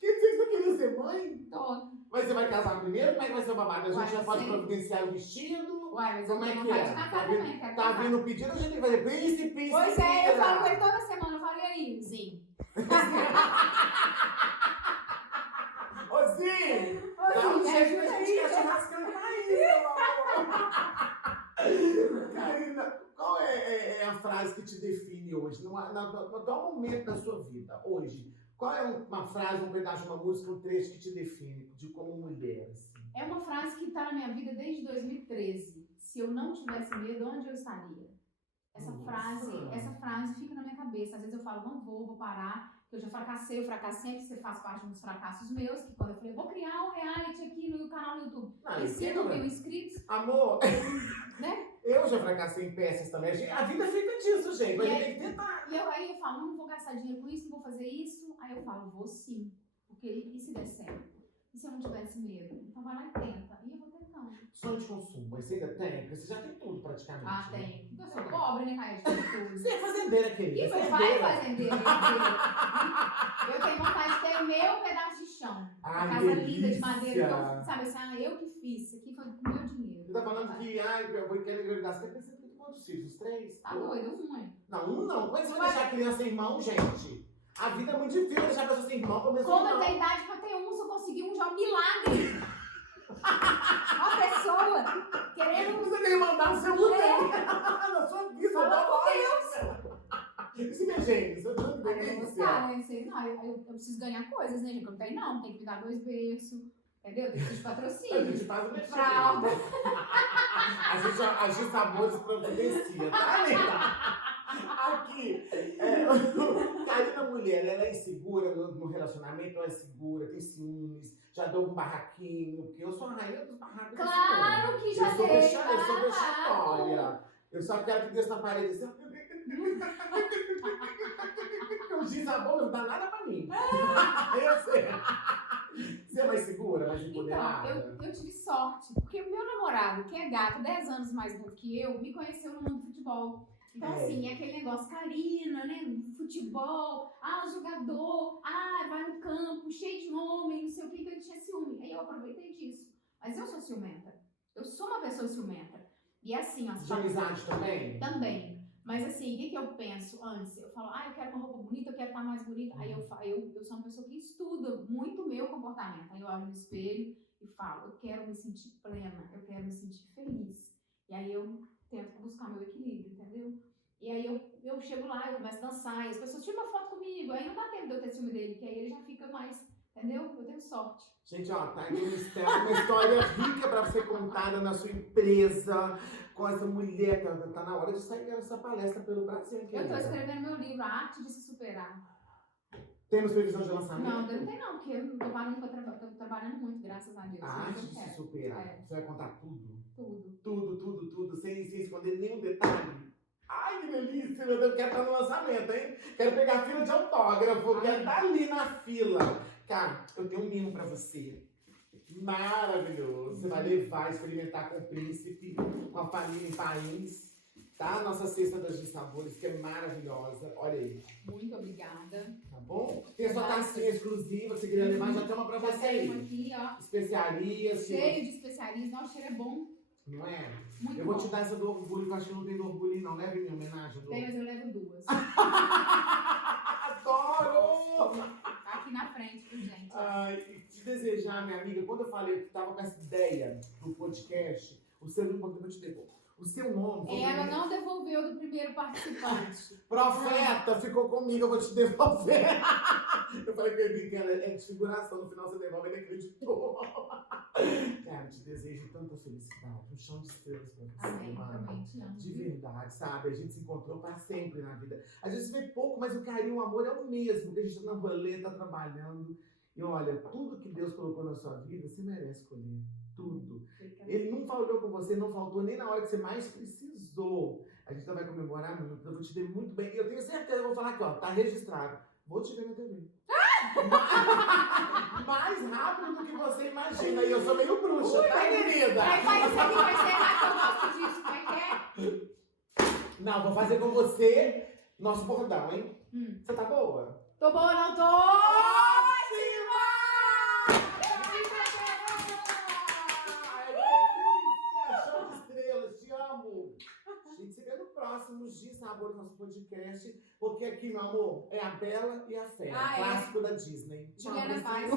Que você queria ser mãe? Tô. Mas você vai casar primeiro? Como é que vai ser o babado? A gente Uai, já pode sim. providenciar o vestido? Uai, mas Como eu é tenho que vontade é? de casar também, quero Tá casar. vindo o pedido, a gente tem que fazer príncipe. Pois é, eu falo com ele toda semana, eu falo, e aí, Zinho? Ô, Zinho! Dá um jeito que a gente quer churrascando Karina, qual é a frase que te define hoje? No atual momento da sua vida, hoje, qual é uma frase, um pedaço de uma música, um trecho que te define de como mulher? Assim? É uma frase que tá na minha vida desde 2013. Se eu não tivesse medo, onde eu estaria? Essa frase fica na minha cabeça. Às vezes eu falo, não vou parar, que eu já fracassei, eu fracassei, você faz parte dos fracassos meus, que quando eu falei, vou criar um reality aqui no canal do YouTube. Ah, e 5 mil inscritos. Amor, né? Eu já fracassei em peças também. A vida é feita disso, gente. Mas a gente tem que tentar. E aí eu falo, não vou gastar dinheiro com isso, não vou fazer isso. Aí eu falo, vou sim. Porque e se der certo? E se eu não tivesse medo? Então vai lá e tenta. E eu vou tentando. Sonho de consumo, mas você ainda tem? Porque você já tem tudo praticamente. Ah, né? tem. Eu sou pobre, né, Caio? Tudo. Você é fazendeira, querida. E vai fazendeira. Eu tenho vontade de ter meu pedaço de chão. Ai, a casa delícia. linda de madeira. Que eu, sabe assim, eu que fiz. Isso aqui foi com meu dinheiro. Você tá falando que eu vou querer engravidar. Você tá pensando que eu tô quantos filhos? Os 3? Tá doido, um, hein? Não, um não. Como é que você vai deixar a criança sem irmão, gente? A vida é muito difícil deixar a pessoa sem irmão pra mesmo Como eu irmão. tenho idade pra ter um, se eu conseguir um, já é um milagre. Uma pessoa querendo... Você tem que mandar no seu lugar. Na sua vida. Fala com Deus. Isso é gente. Isso é tudo Aí eu vou bem. gostar, né? Sei lá, eu preciso ganhar coisas, né, gente? Eu não tenho, não. Tem que me dar 2 berços, entendeu? Tem que pedir A patrocínio. gente faz o mexer. Fralda. A gente sabores providencia, tá, linda? Aqui, Karina mulher, ela é insegura no relacionamento, ela é segura, tem ciúmes, já deu um barraquinho, porque eu sou a rainha dos barracos. Claro que já Eu sou teve. eu sou vexatória. Eu só quero que Deus na parede assim. O giz-a-bom não dá nada pra mim. Eu sei. Você é mais segura, mais empoderada? Então, eu tive sorte, porque o meu namorado, que é gato, 10 anos mais novo que eu, me conheceu no mundo do futebol. Então, assim, é aquele negócio, Karina, né? Futebol, jogador, vai no campo, cheio de homem, não sei o que, então ele tinha ciúme. Aí eu aproveitei disso. Mas eu sou ciumenta. Eu sou uma pessoa ciumenta. E assim, ó. De amizade também? Também. Mas assim, o que eu penso antes? Eu falo, eu quero uma roupa bonita, eu quero estar mais bonita. Aí eu sou uma pessoa que estuda muito o meu comportamento. Aí eu olho no espelho e falo, eu quero me sentir plena, eu quero me sentir feliz. E aí eu tento buscar meu equilíbrio, entendeu? E aí eu chego lá, eu começo a dançar, e as pessoas tiram uma foto comigo, aí não dá tempo de eu ter ciúme dele, porque aí ele já fica mais, entendeu? Eu tenho sorte. Gente, ó, tá aqui uma história rica pra ser contada na sua empresa, com essa mulher, tá na hora de sair dessa palestra pelo Brasil. Eu tô escrevendo meu livro, A Arte de Se Superar. Temos previsão de lançamento? Não, não tem não, porque eu não tô parando tô trabalhando muito, graças a Deus. A arte de se superar. Você vai contar tudo? Tudo. Sem esconder nenhum detalhe. Ai, que delícia! Eu quero estar no lançamento, hein? Quero pegar a fila de autógrafo, quero estar ali na fila. Cara, eu tenho um mimo pra você. Maravilhoso. Você vai levar, experimentar com o príncipe, com a família em País. Tá? Nossa cesta das sabores, que é maravilhosa. Olha aí. Muito obrigada. Tá bom? Tem a sua tacinha exclusiva, você queria levar, já tem uma pra você aí. Aqui, ó. Especiarias. Cheio de especiarias. Nossa, o cheiro é bom. Não é? Muito eu vou bom. te dar essa do orgulho, que eu acho que não tem do orgulho, não. Leve minha homenagem. Tem, mas eu levo 2. Adoro! Tá aqui na frente, viu, gente? E te desejar, minha amiga, quando eu falei que tava com essa ideia do podcast, o seu nome, eu vou te devolver. O seu nome. Ela não devolveu do primeiro participante. Profeta, ficou comigo, eu vou te devolver. Eu falei pra ele que ela é desfiguração, no final você devolve, ele acreditou. Cara, te desejo tanta felicidade, um chão de estrelas pra você, Amém, mano. também te amo. De verdade, sabe? A gente se encontrou pra sempre na vida. Às vezes vê pouco, mas o carinho, o amor é o mesmo, que a gente tá na rolê, tá trabalhando. E olha, tudo que Deus colocou na sua vida, você merece colher. Tudo. Ele não falhou com você, não faltou nem na hora que você mais precisou. A gente vai comemorar muito, eu vou te ver muito bem. E eu tenho certeza, eu vou falar aqui, ó, tá registrado. Vou te ver na TV. Mais rápido do que você imagina. E eu sou meio bruxa, tá, querida? Faz isso aqui pra encerrar, que eu gosto disso. Como é que é? Não, vou fazer com você nosso bordão, hein? Você tá boa? Tô boa, não tô? Gente, você vê no próximo Giz Sabor, nosso podcast, porque aqui, meu amor, é a Bela e a Fera, clássico da Disney. Juliana Tchau, Paz.